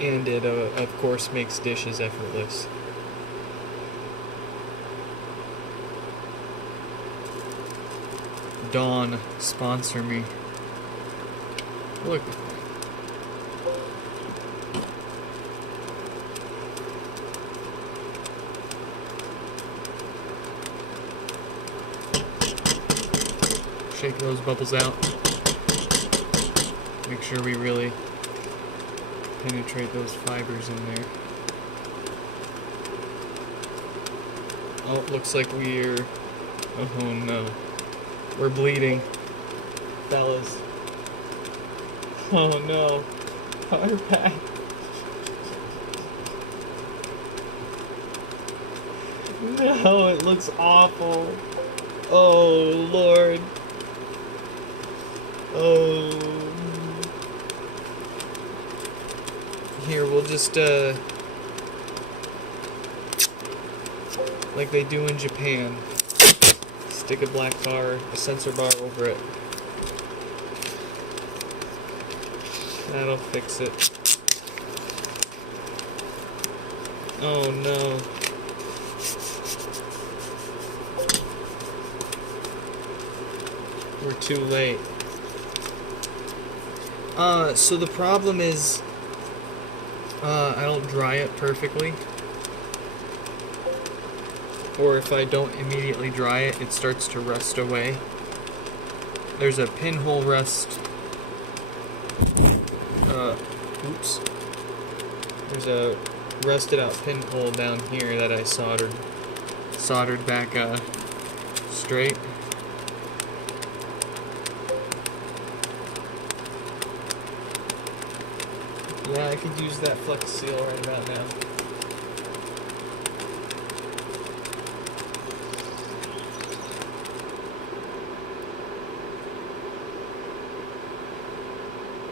And it, of course, makes dishes effortless. Dawn, sponsor me. Look. Shake those bubbles out. Make sure we really penetrate those fibers in there. Oh, looks like oh no. We're bleeding. Fellas. Oh no. Our back. No, it looks awful. Oh Lord. Oh. Here, we'll just, like they do in Japan, stick a sensor bar over it. That'll fix it. Oh no. We're too late. So the problem is, I don't dry it perfectly. Or if I don't immediately dry it, it starts to rust away. There's a pinhole rust. Oops. There's a rusted out pinhole down here that I soldered back, straight. Yeah, I could use that Flex Seal right about now.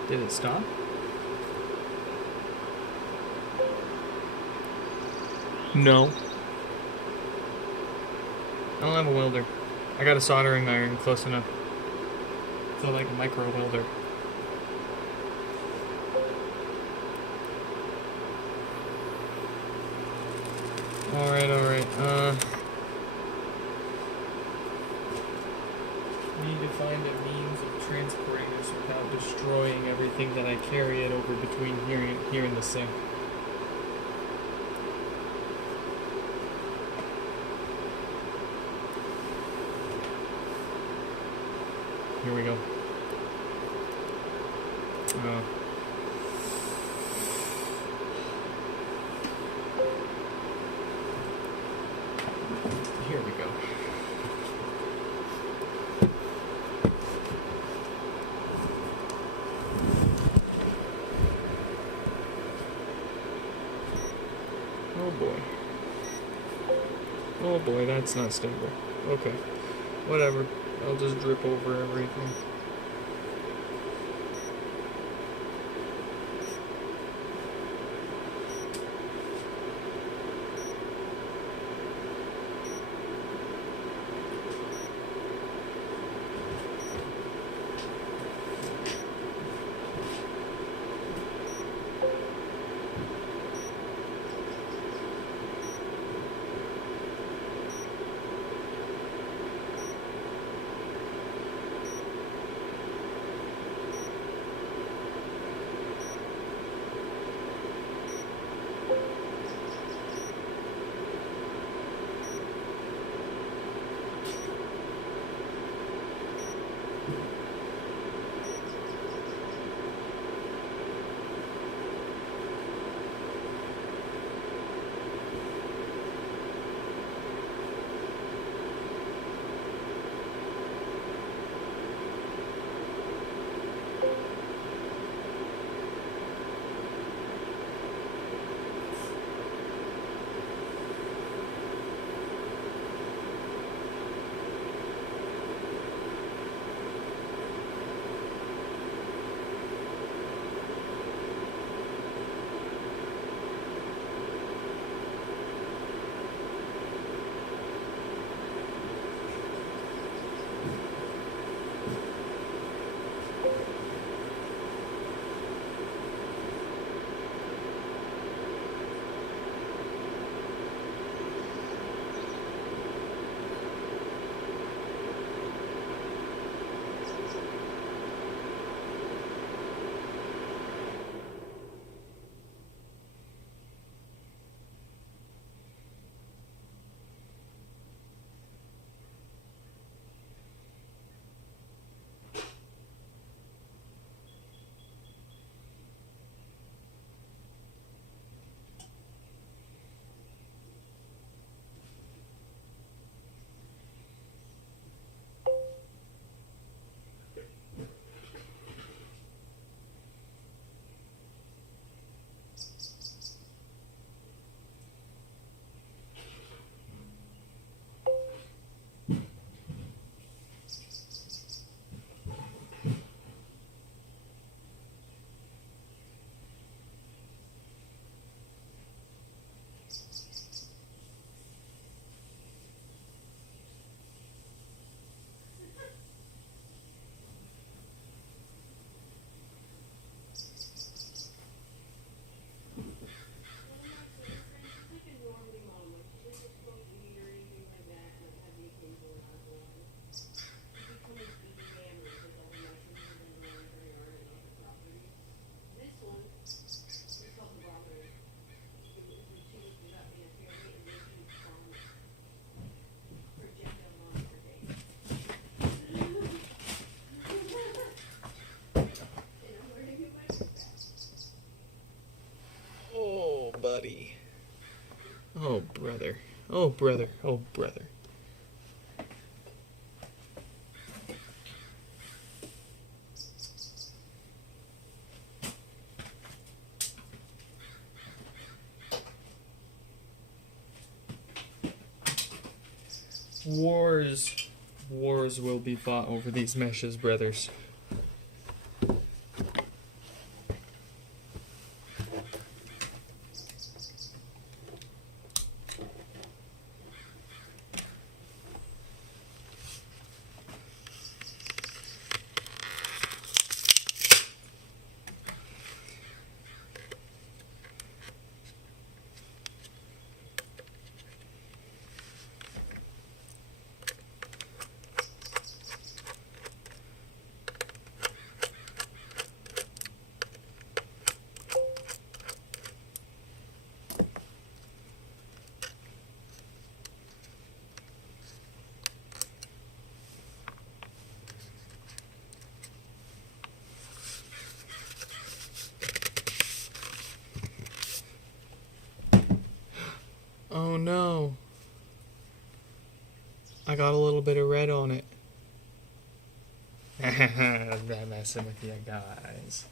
Did it stop? No. I don't have a welder. I got a soldering iron close enough. So like a micro welder. Alright. transporting this without destroying everything that I carry it over between here and the sink. Here we go. Here we go. Oh boy. Oh boy, that's not stable. Okay. Whatever. I'll just drip over everything. Buddy. Oh, brother. Oh, brother. Oh, brother. Wars will be fought over these meshes, brothers. no. I got a little bit of red on it. I'm messing with you guys.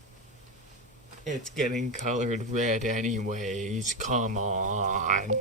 It's getting colored red anyways. Come on.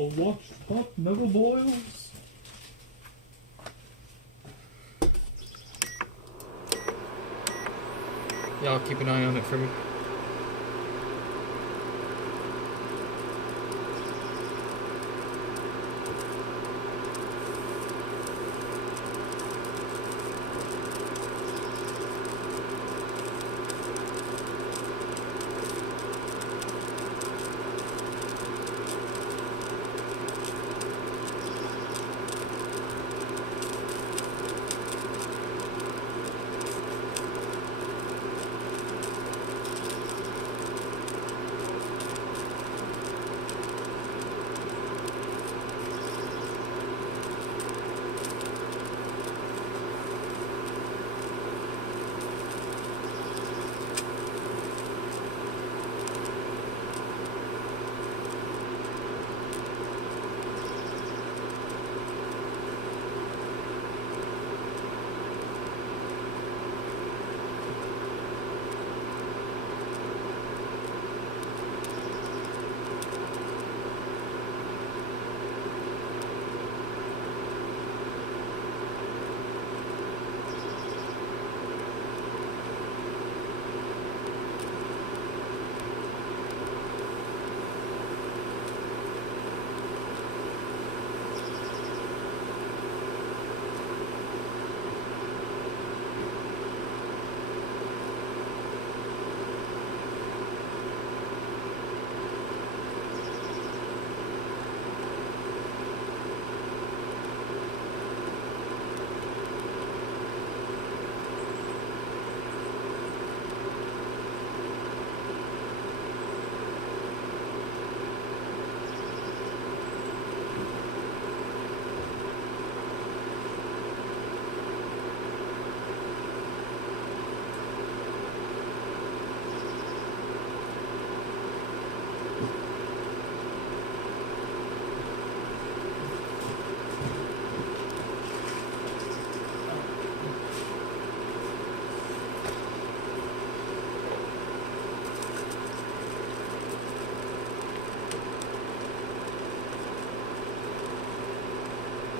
A watched pot never boils. Y'all keep an eye on it for me.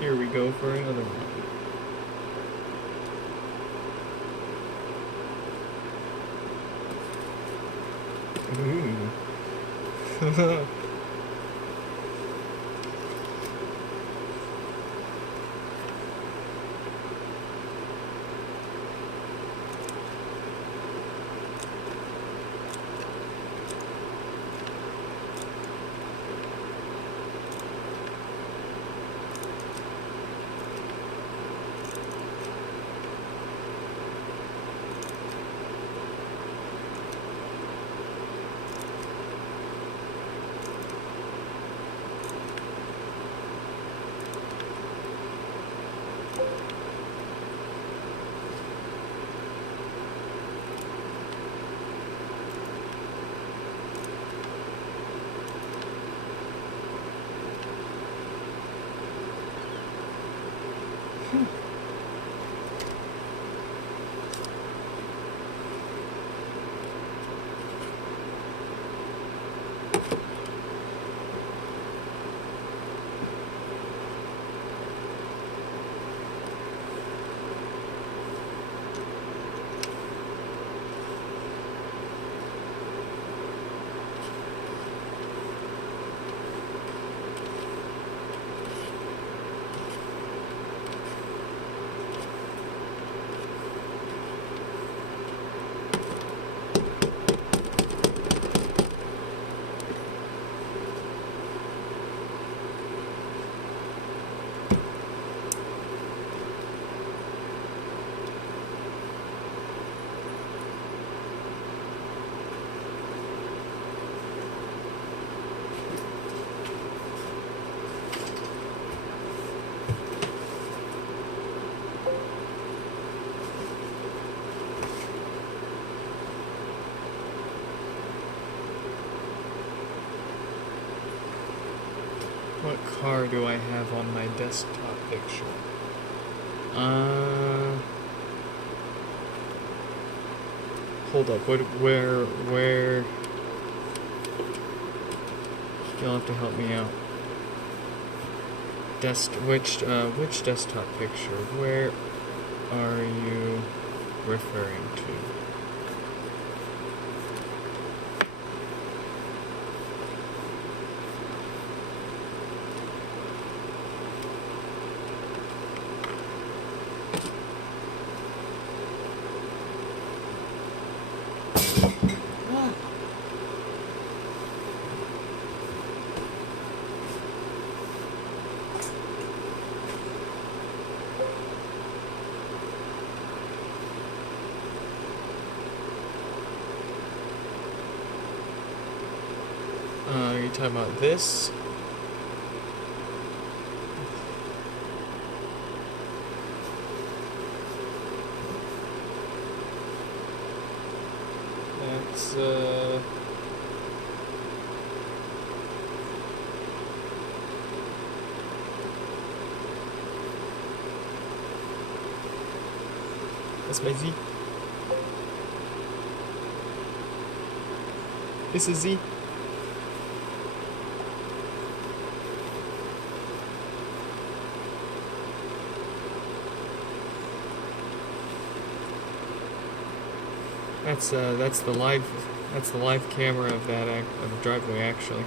Here we go for another one. Ooh. What car do I have on my desktop picture? Hold up, where? You'll have to help me out. Which desktop picture? Where are you referring to? Are you talking about this? That's, that's my Z. This is Z. That's the live camera of that of the driveway actually.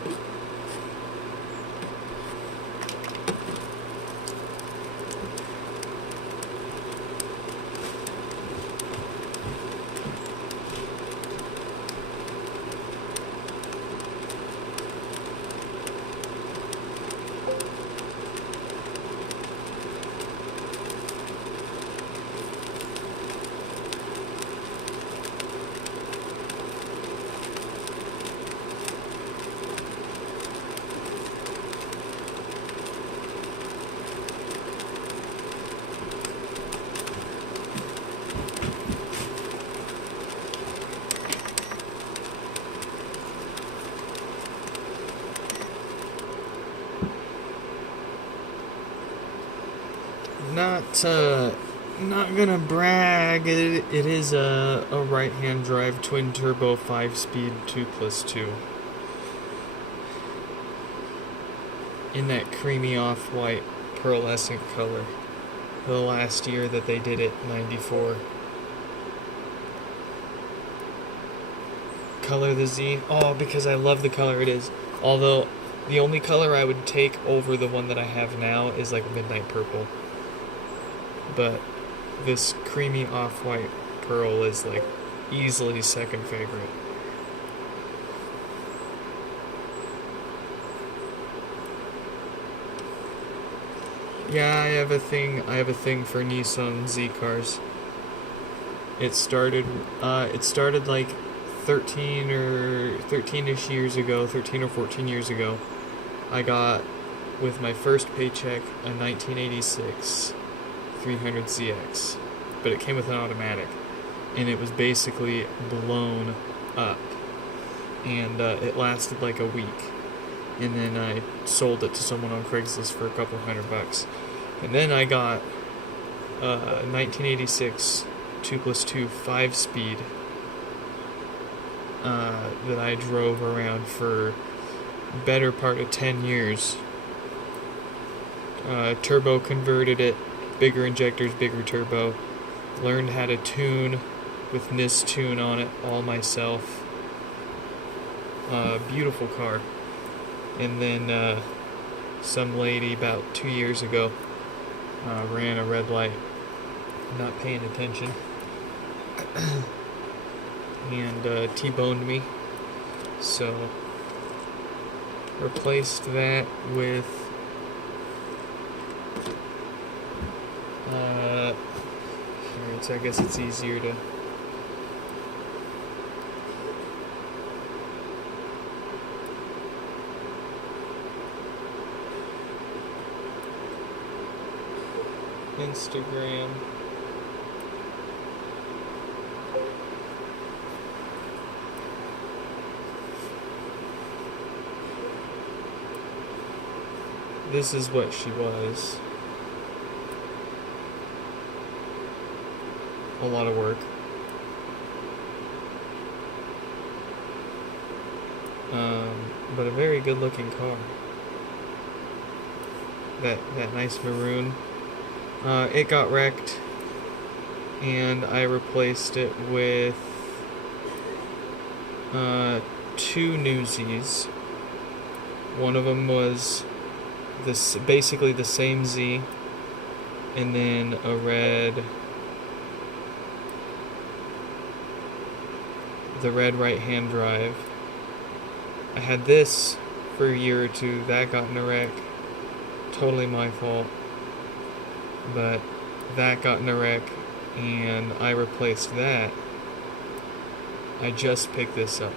Not gonna brag. It is a right-hand drive twin turbo 5-speed 2+2 in that creamy off-white pearlescent color. The last year that they did it, 94. Color the Z. Oh, because I love the color it is. Although the only color I would take over the one that I have now is like midnight purple. But this creamy off-white pearl is like easily second favorite. Yeah, I have a thing for Nissan Z cars. It started like 13-ish years ago, 13 or 14 years ago. I got, with my first paycheck, a 1986 300ZX, but it came with an automatic, and it was basically blown up, and it lasted like a week, and then I sold it to someone on Craigslist for a couple $100, and then I got 1986 2+2 5-speed that I drove around for better part of 10 years. Turbo converted it, bigger injectors, bigger turbo. Learned how to tune with NIS Tune on it all myself. Beautiful car. And then some lady about 2 years ago ran a red light, not paying attention, and T-boned me. So replaced that with alright, so I guess it's easier to Instagram. This is what she was. A lot of work. But a very good looking car. That nice maroon. It got wrecked, and I replaced it with 2 Newsies. One of them was basically the same Z, and then a the red right-hand drive. I had this for a year or two. That got in a wreck. Totally my fault. But that got in a wreck, and I replaced that. I just picked this up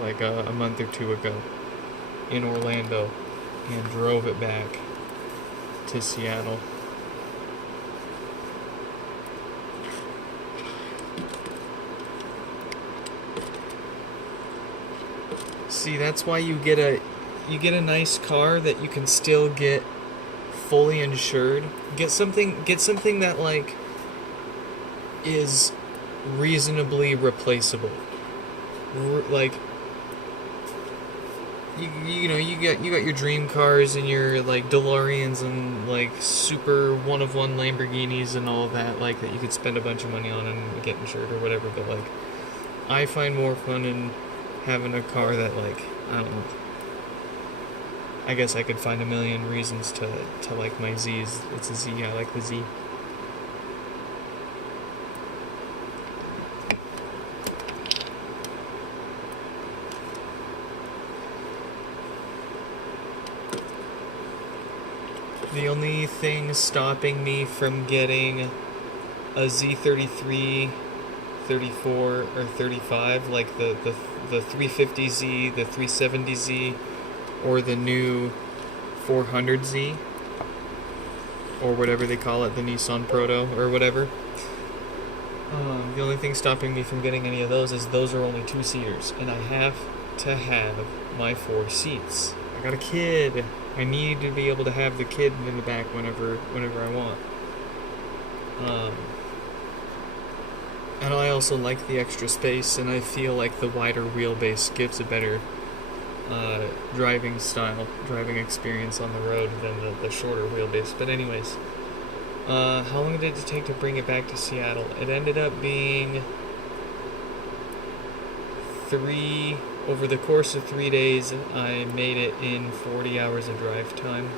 like a month or 2 ago in Orlando and drove it back to Seattle. See, that's why you get a nice car that you can still get fully insured. Get something that like is reasonably replaceable. Like you got your dream cars and your like DeLoreans and like super one-of-one Lamborghinis and all of that, like that you could spend a bunch of money on and get insured or whatever. But like, I find more fun in having a car that, like, I don't know, I guess I could find a million reasons to like my Z's. It's a Z, I like the Z. The only thing stopping me from getting a Z33, 34, or 35, like the 350Z, the 370Z, or the new 400Z, or whatever they call it, the Nissan Proto, or whatever. The only thing stopping me from getting any of those is those are only 2-seaters, and I have to have my 4 seats. I got a kid. I need to be able to have the kid in the back whenever I want. And I also like the extra space, and I feel like the wider wheelbase gives a better driving experience on the road than the shorter wheelbase. But anyways, how long did it take to bring it back to Seattle? It ended up being over the course of 3 days, I made it in 40 hours of drive time.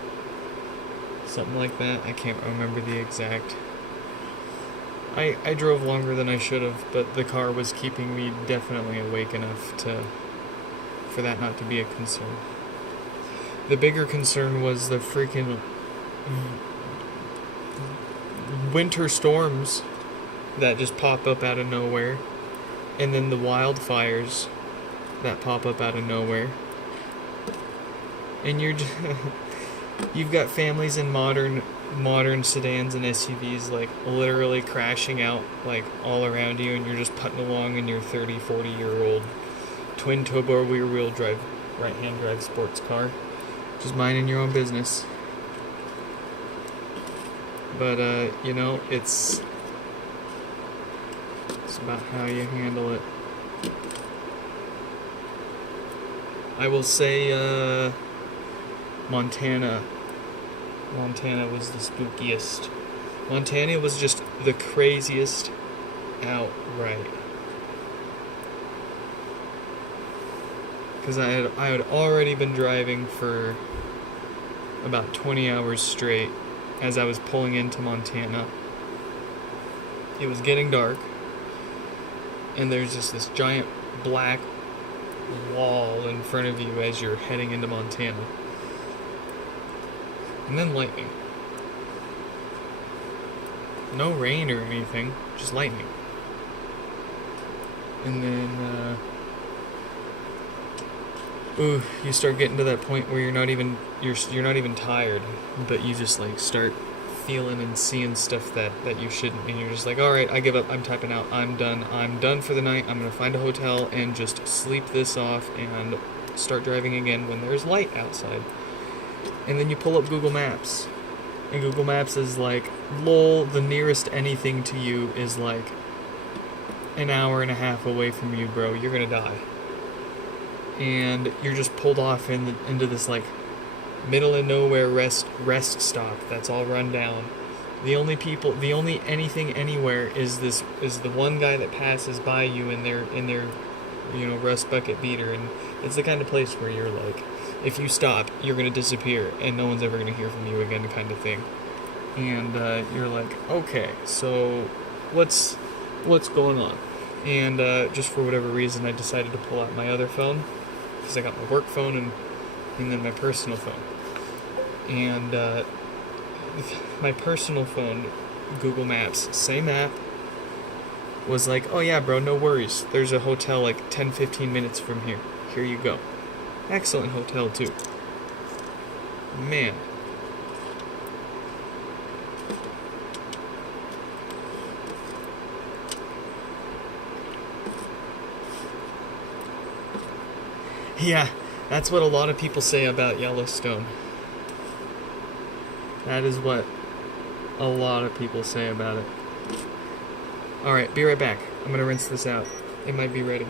Something like that. I can't remember the exact. I drove longer than I should have, but the car was keeping me definitely awake enough for that not to be a concern. The bigger concern was the freaking winter storms that just pop up out of nowhere, and then the wildfires that pop up out of nowhere. And you've got families in modern sedans and SUVs like literally crashing out like all around you, and you're just putting along in your 40-year-old twin turbo rear wheel drive right-hand drive sports car, just minding your own business. But, you know, it's about how you handle it. I will say, Montana was the spookiest. Montana was just the craziest outright. Because I had already been driving for about 20 hours straight as I was pulling into Montana. It was getting dark, and there's just this giant black wall in front of you as you're heading into Montana. And then lightning. No rain or anything, just lightning. And then, you start getting to that point where you're not even tired, but you just like start feeling and seeing stuff that you shouldn't, and you're just like, all right, I give up, I'm typing out, I'm done for the night, I'm gonna find a hotel and just sleep this off and start driving again when there's light outside. And then you pull up Google Maps, and Google Maps is like, lol, the nearest anything to you is like an hour and a half away from you, bro, you're gonna die. And you're just pulled off into this like middle of nowhere rest stop that's all run down. The only anything anywhere is the one guy that passes by you in their rust bucket beater, and it's the kind of place where you're like, if you stop, you're gonna disappear and no one's ever gonna hear from you again, kind of thing. And you're like, okay, so what's going on? And just for whatever reason, I decided to pull out my other phone, because I got my work phone and then my personal phone. And my personal phone, Google Maps, same app, was like, oh yeah, bro, no worries. There's a hotel like 10-15 minutes from here. Here you go. Excellent hotel, too. Man. Yeah, that's what a lot of people say about Yellowstone. That is what a lot of people say about it. Alright, be right back. I'm gonna rinse this out. It might be ready.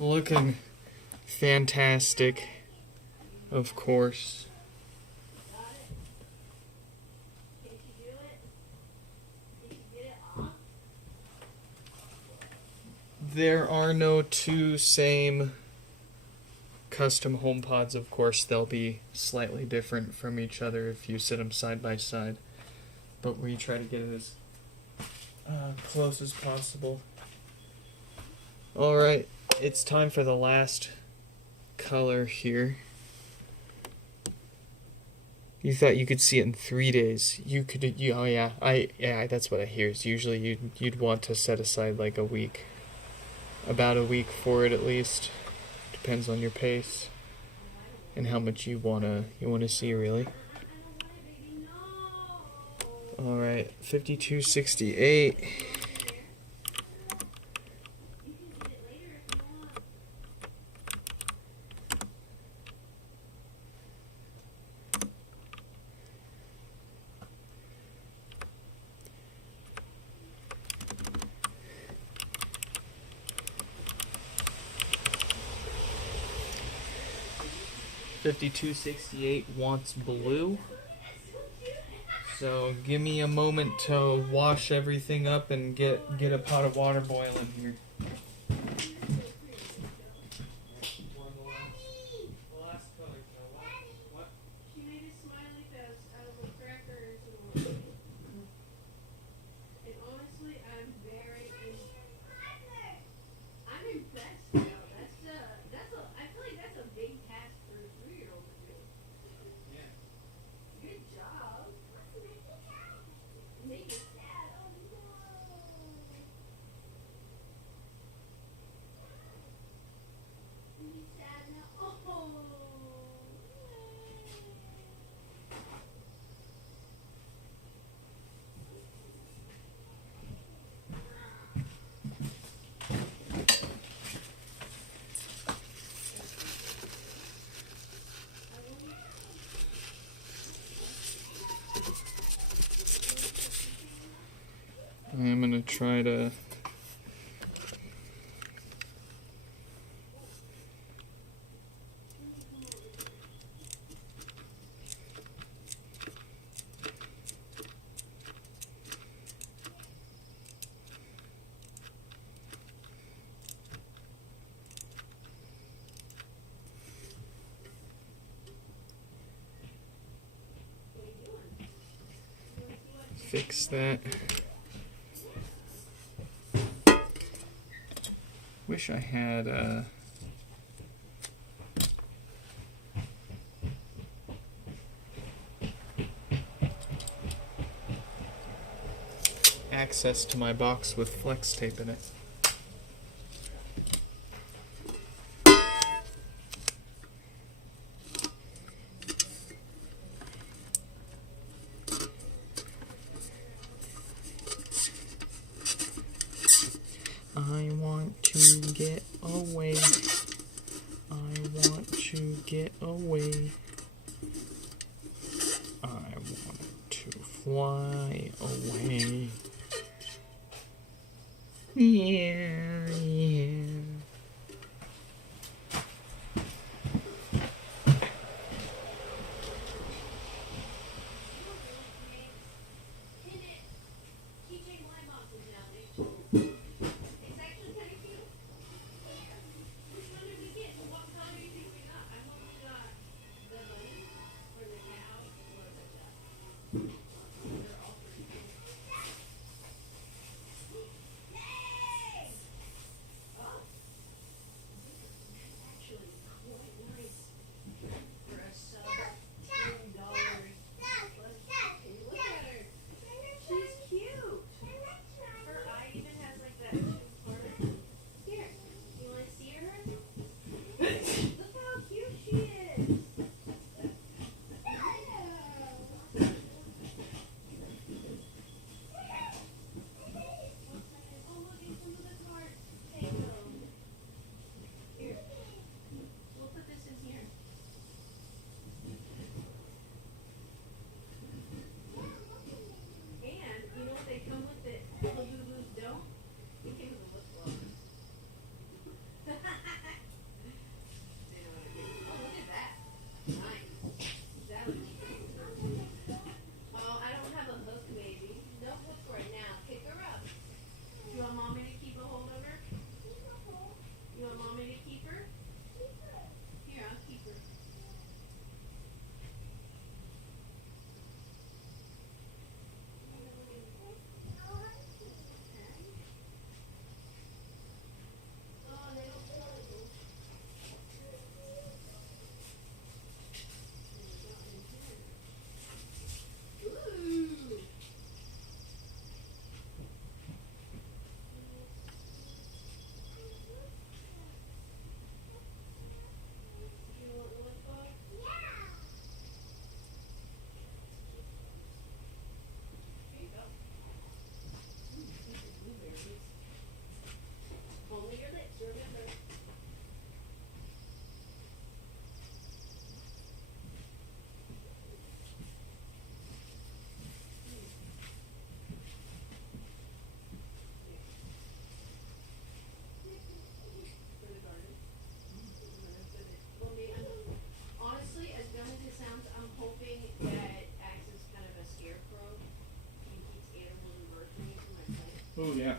Looking fantastic, of course. There are no two same custom HomePods, of course. They'll be slightly different from each other if you sit them side by side. But we try to get it as close as possible. Alright, it's time for the last color here. You thought you could see it in 3 days. Oh yeah, that's what I hear. Is usually you'd want to set aside like a week. About a week for it at least. Depends on your pace and how much you wanna see really. Alright, 5268. $52.68 wants blue. So give me a moment to wash everything up and get a pot of water boiling here. I'm gonna try to fix that. Wish I had access to my box with flex tape in it. I want to get away. I want to get away. fly away. Yeah, yeah. Oh, yeah.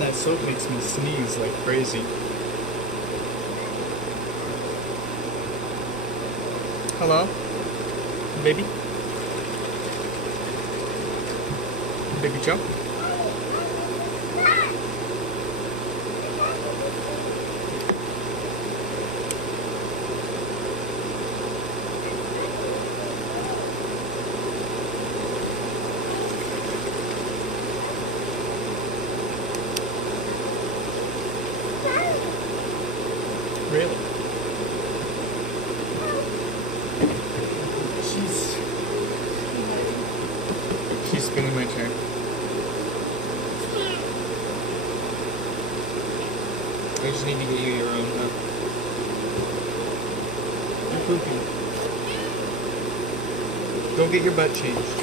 that soap makes me sneeze like crazy. Hello? Baby? Baby Joe? Really? She's spinning my chair. I just need to get you your own, huh? You're pooping. Go get your butt changed.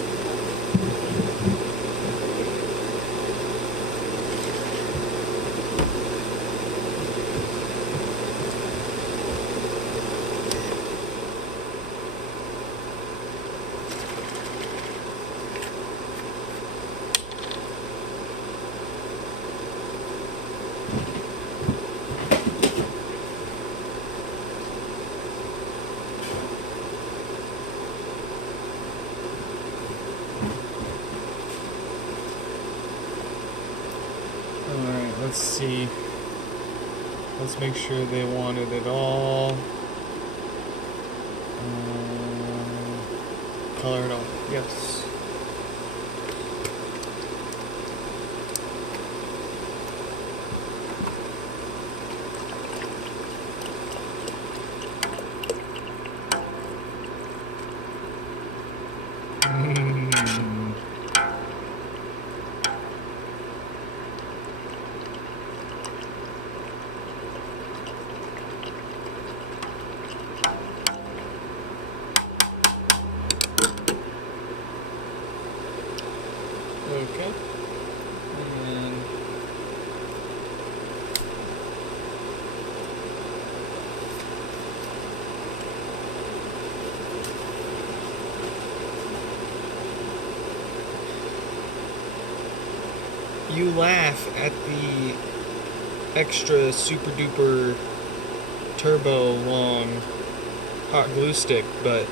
Alright, let's see. Let's make sure they wanted it all. Color it all. Yes. Okay. And you laugh at the extra super duper turbo long hot glue stick, but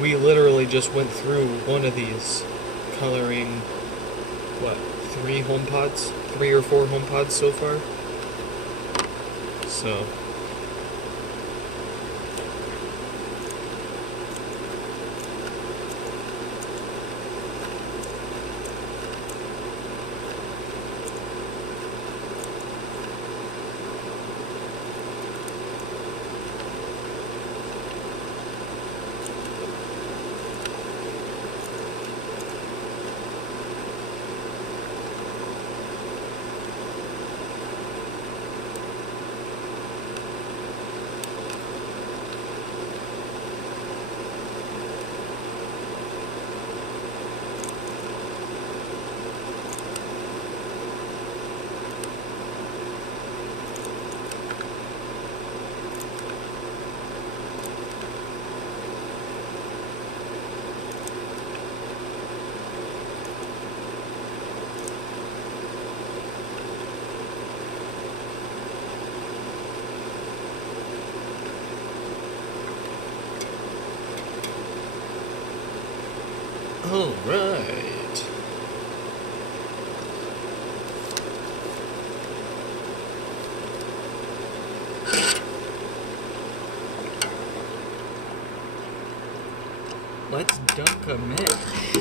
we literally just went through one of these coloring, what, 3 Homepods? 3 or 4 Homepods so far? So all right. Let's dunk a mesh.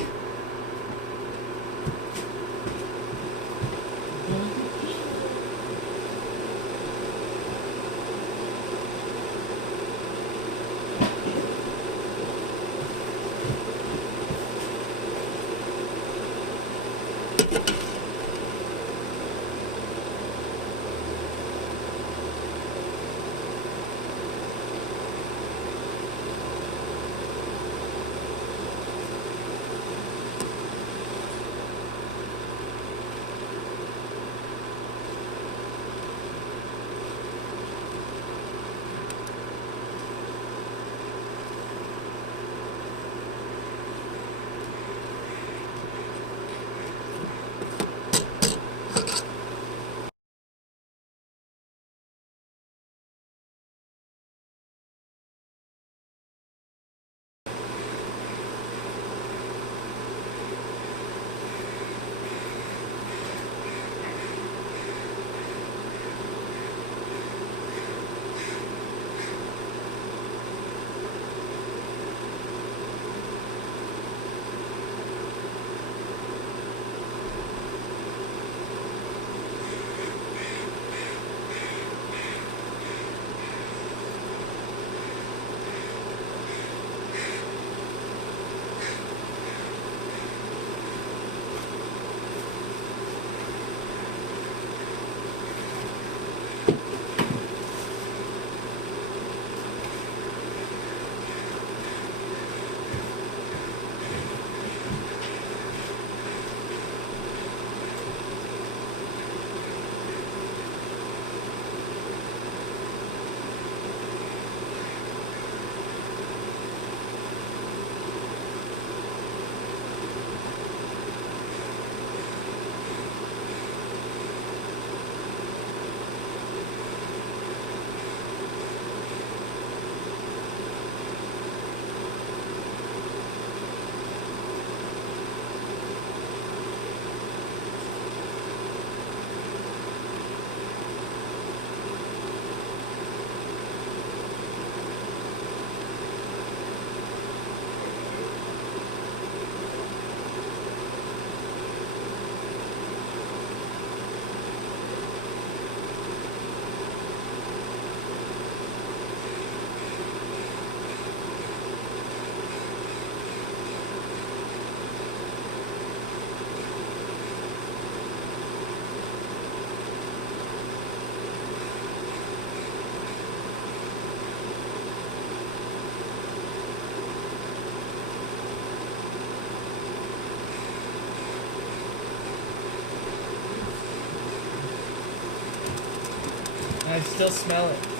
I still smell it.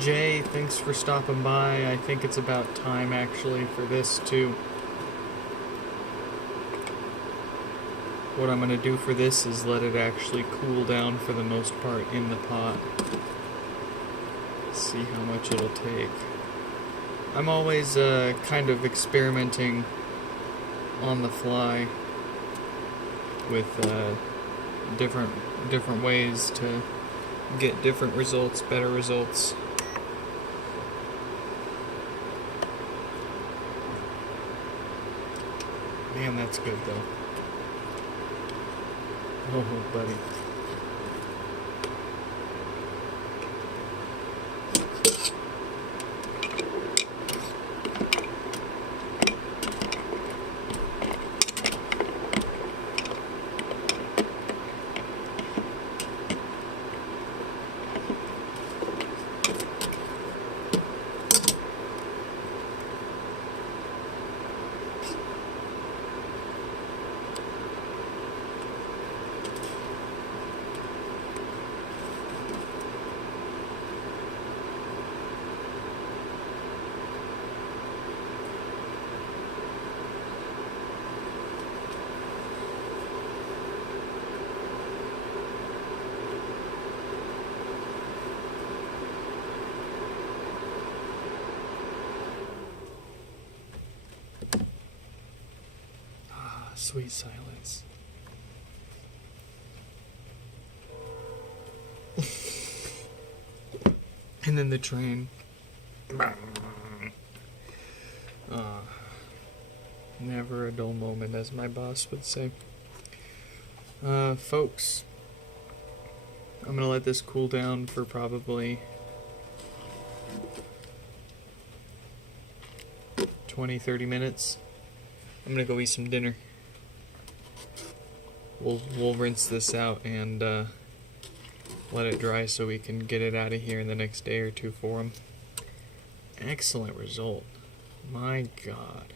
Jay, thanks for stopping by. I think it's about time actually for this too. What I'm going to do for this is let it actually cool down for the most part in the pot. See how much it'll take. I'm always kind of experimenting on the fly with different ways to get different results, better results. Man, that's good though. Oh, buddy. Sweet silence. And then the train. Never a dull moment, as my boss would say. Folks, I'm gonna let this cool down for probably 20-30 minutes. I'm gonna go eat some dinner. We'll rinse this out and let it dry so we can get it out of here in the next day or two for them. Excellent result. My God.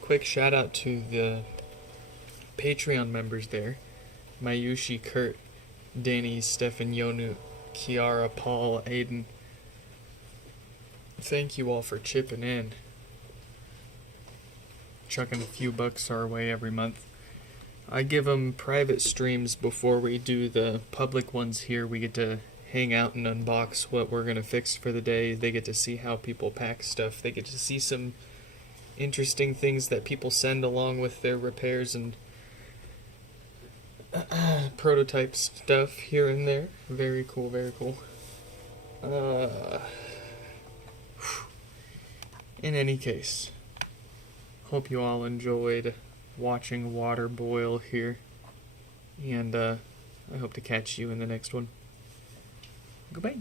Quick shout out to the Patreon members there. Mayushi, Kurt, Danny, Stefan, Yonu, Kiara, Paul, Aiden. Thank you all for chipping in. Chucking a few bucks our way every month. I give them private streams before we do the public ones here. We get to hang out and unbox what we're going to fix for the day. They get to see how people pack stuff. They get to see some interesting things that people send along with their repairs and prototype stuff here and there. Very cool, very cool. In any case, hope you all enjoyed watching water boil here, and I hope to catch you in the next one. Goodbye.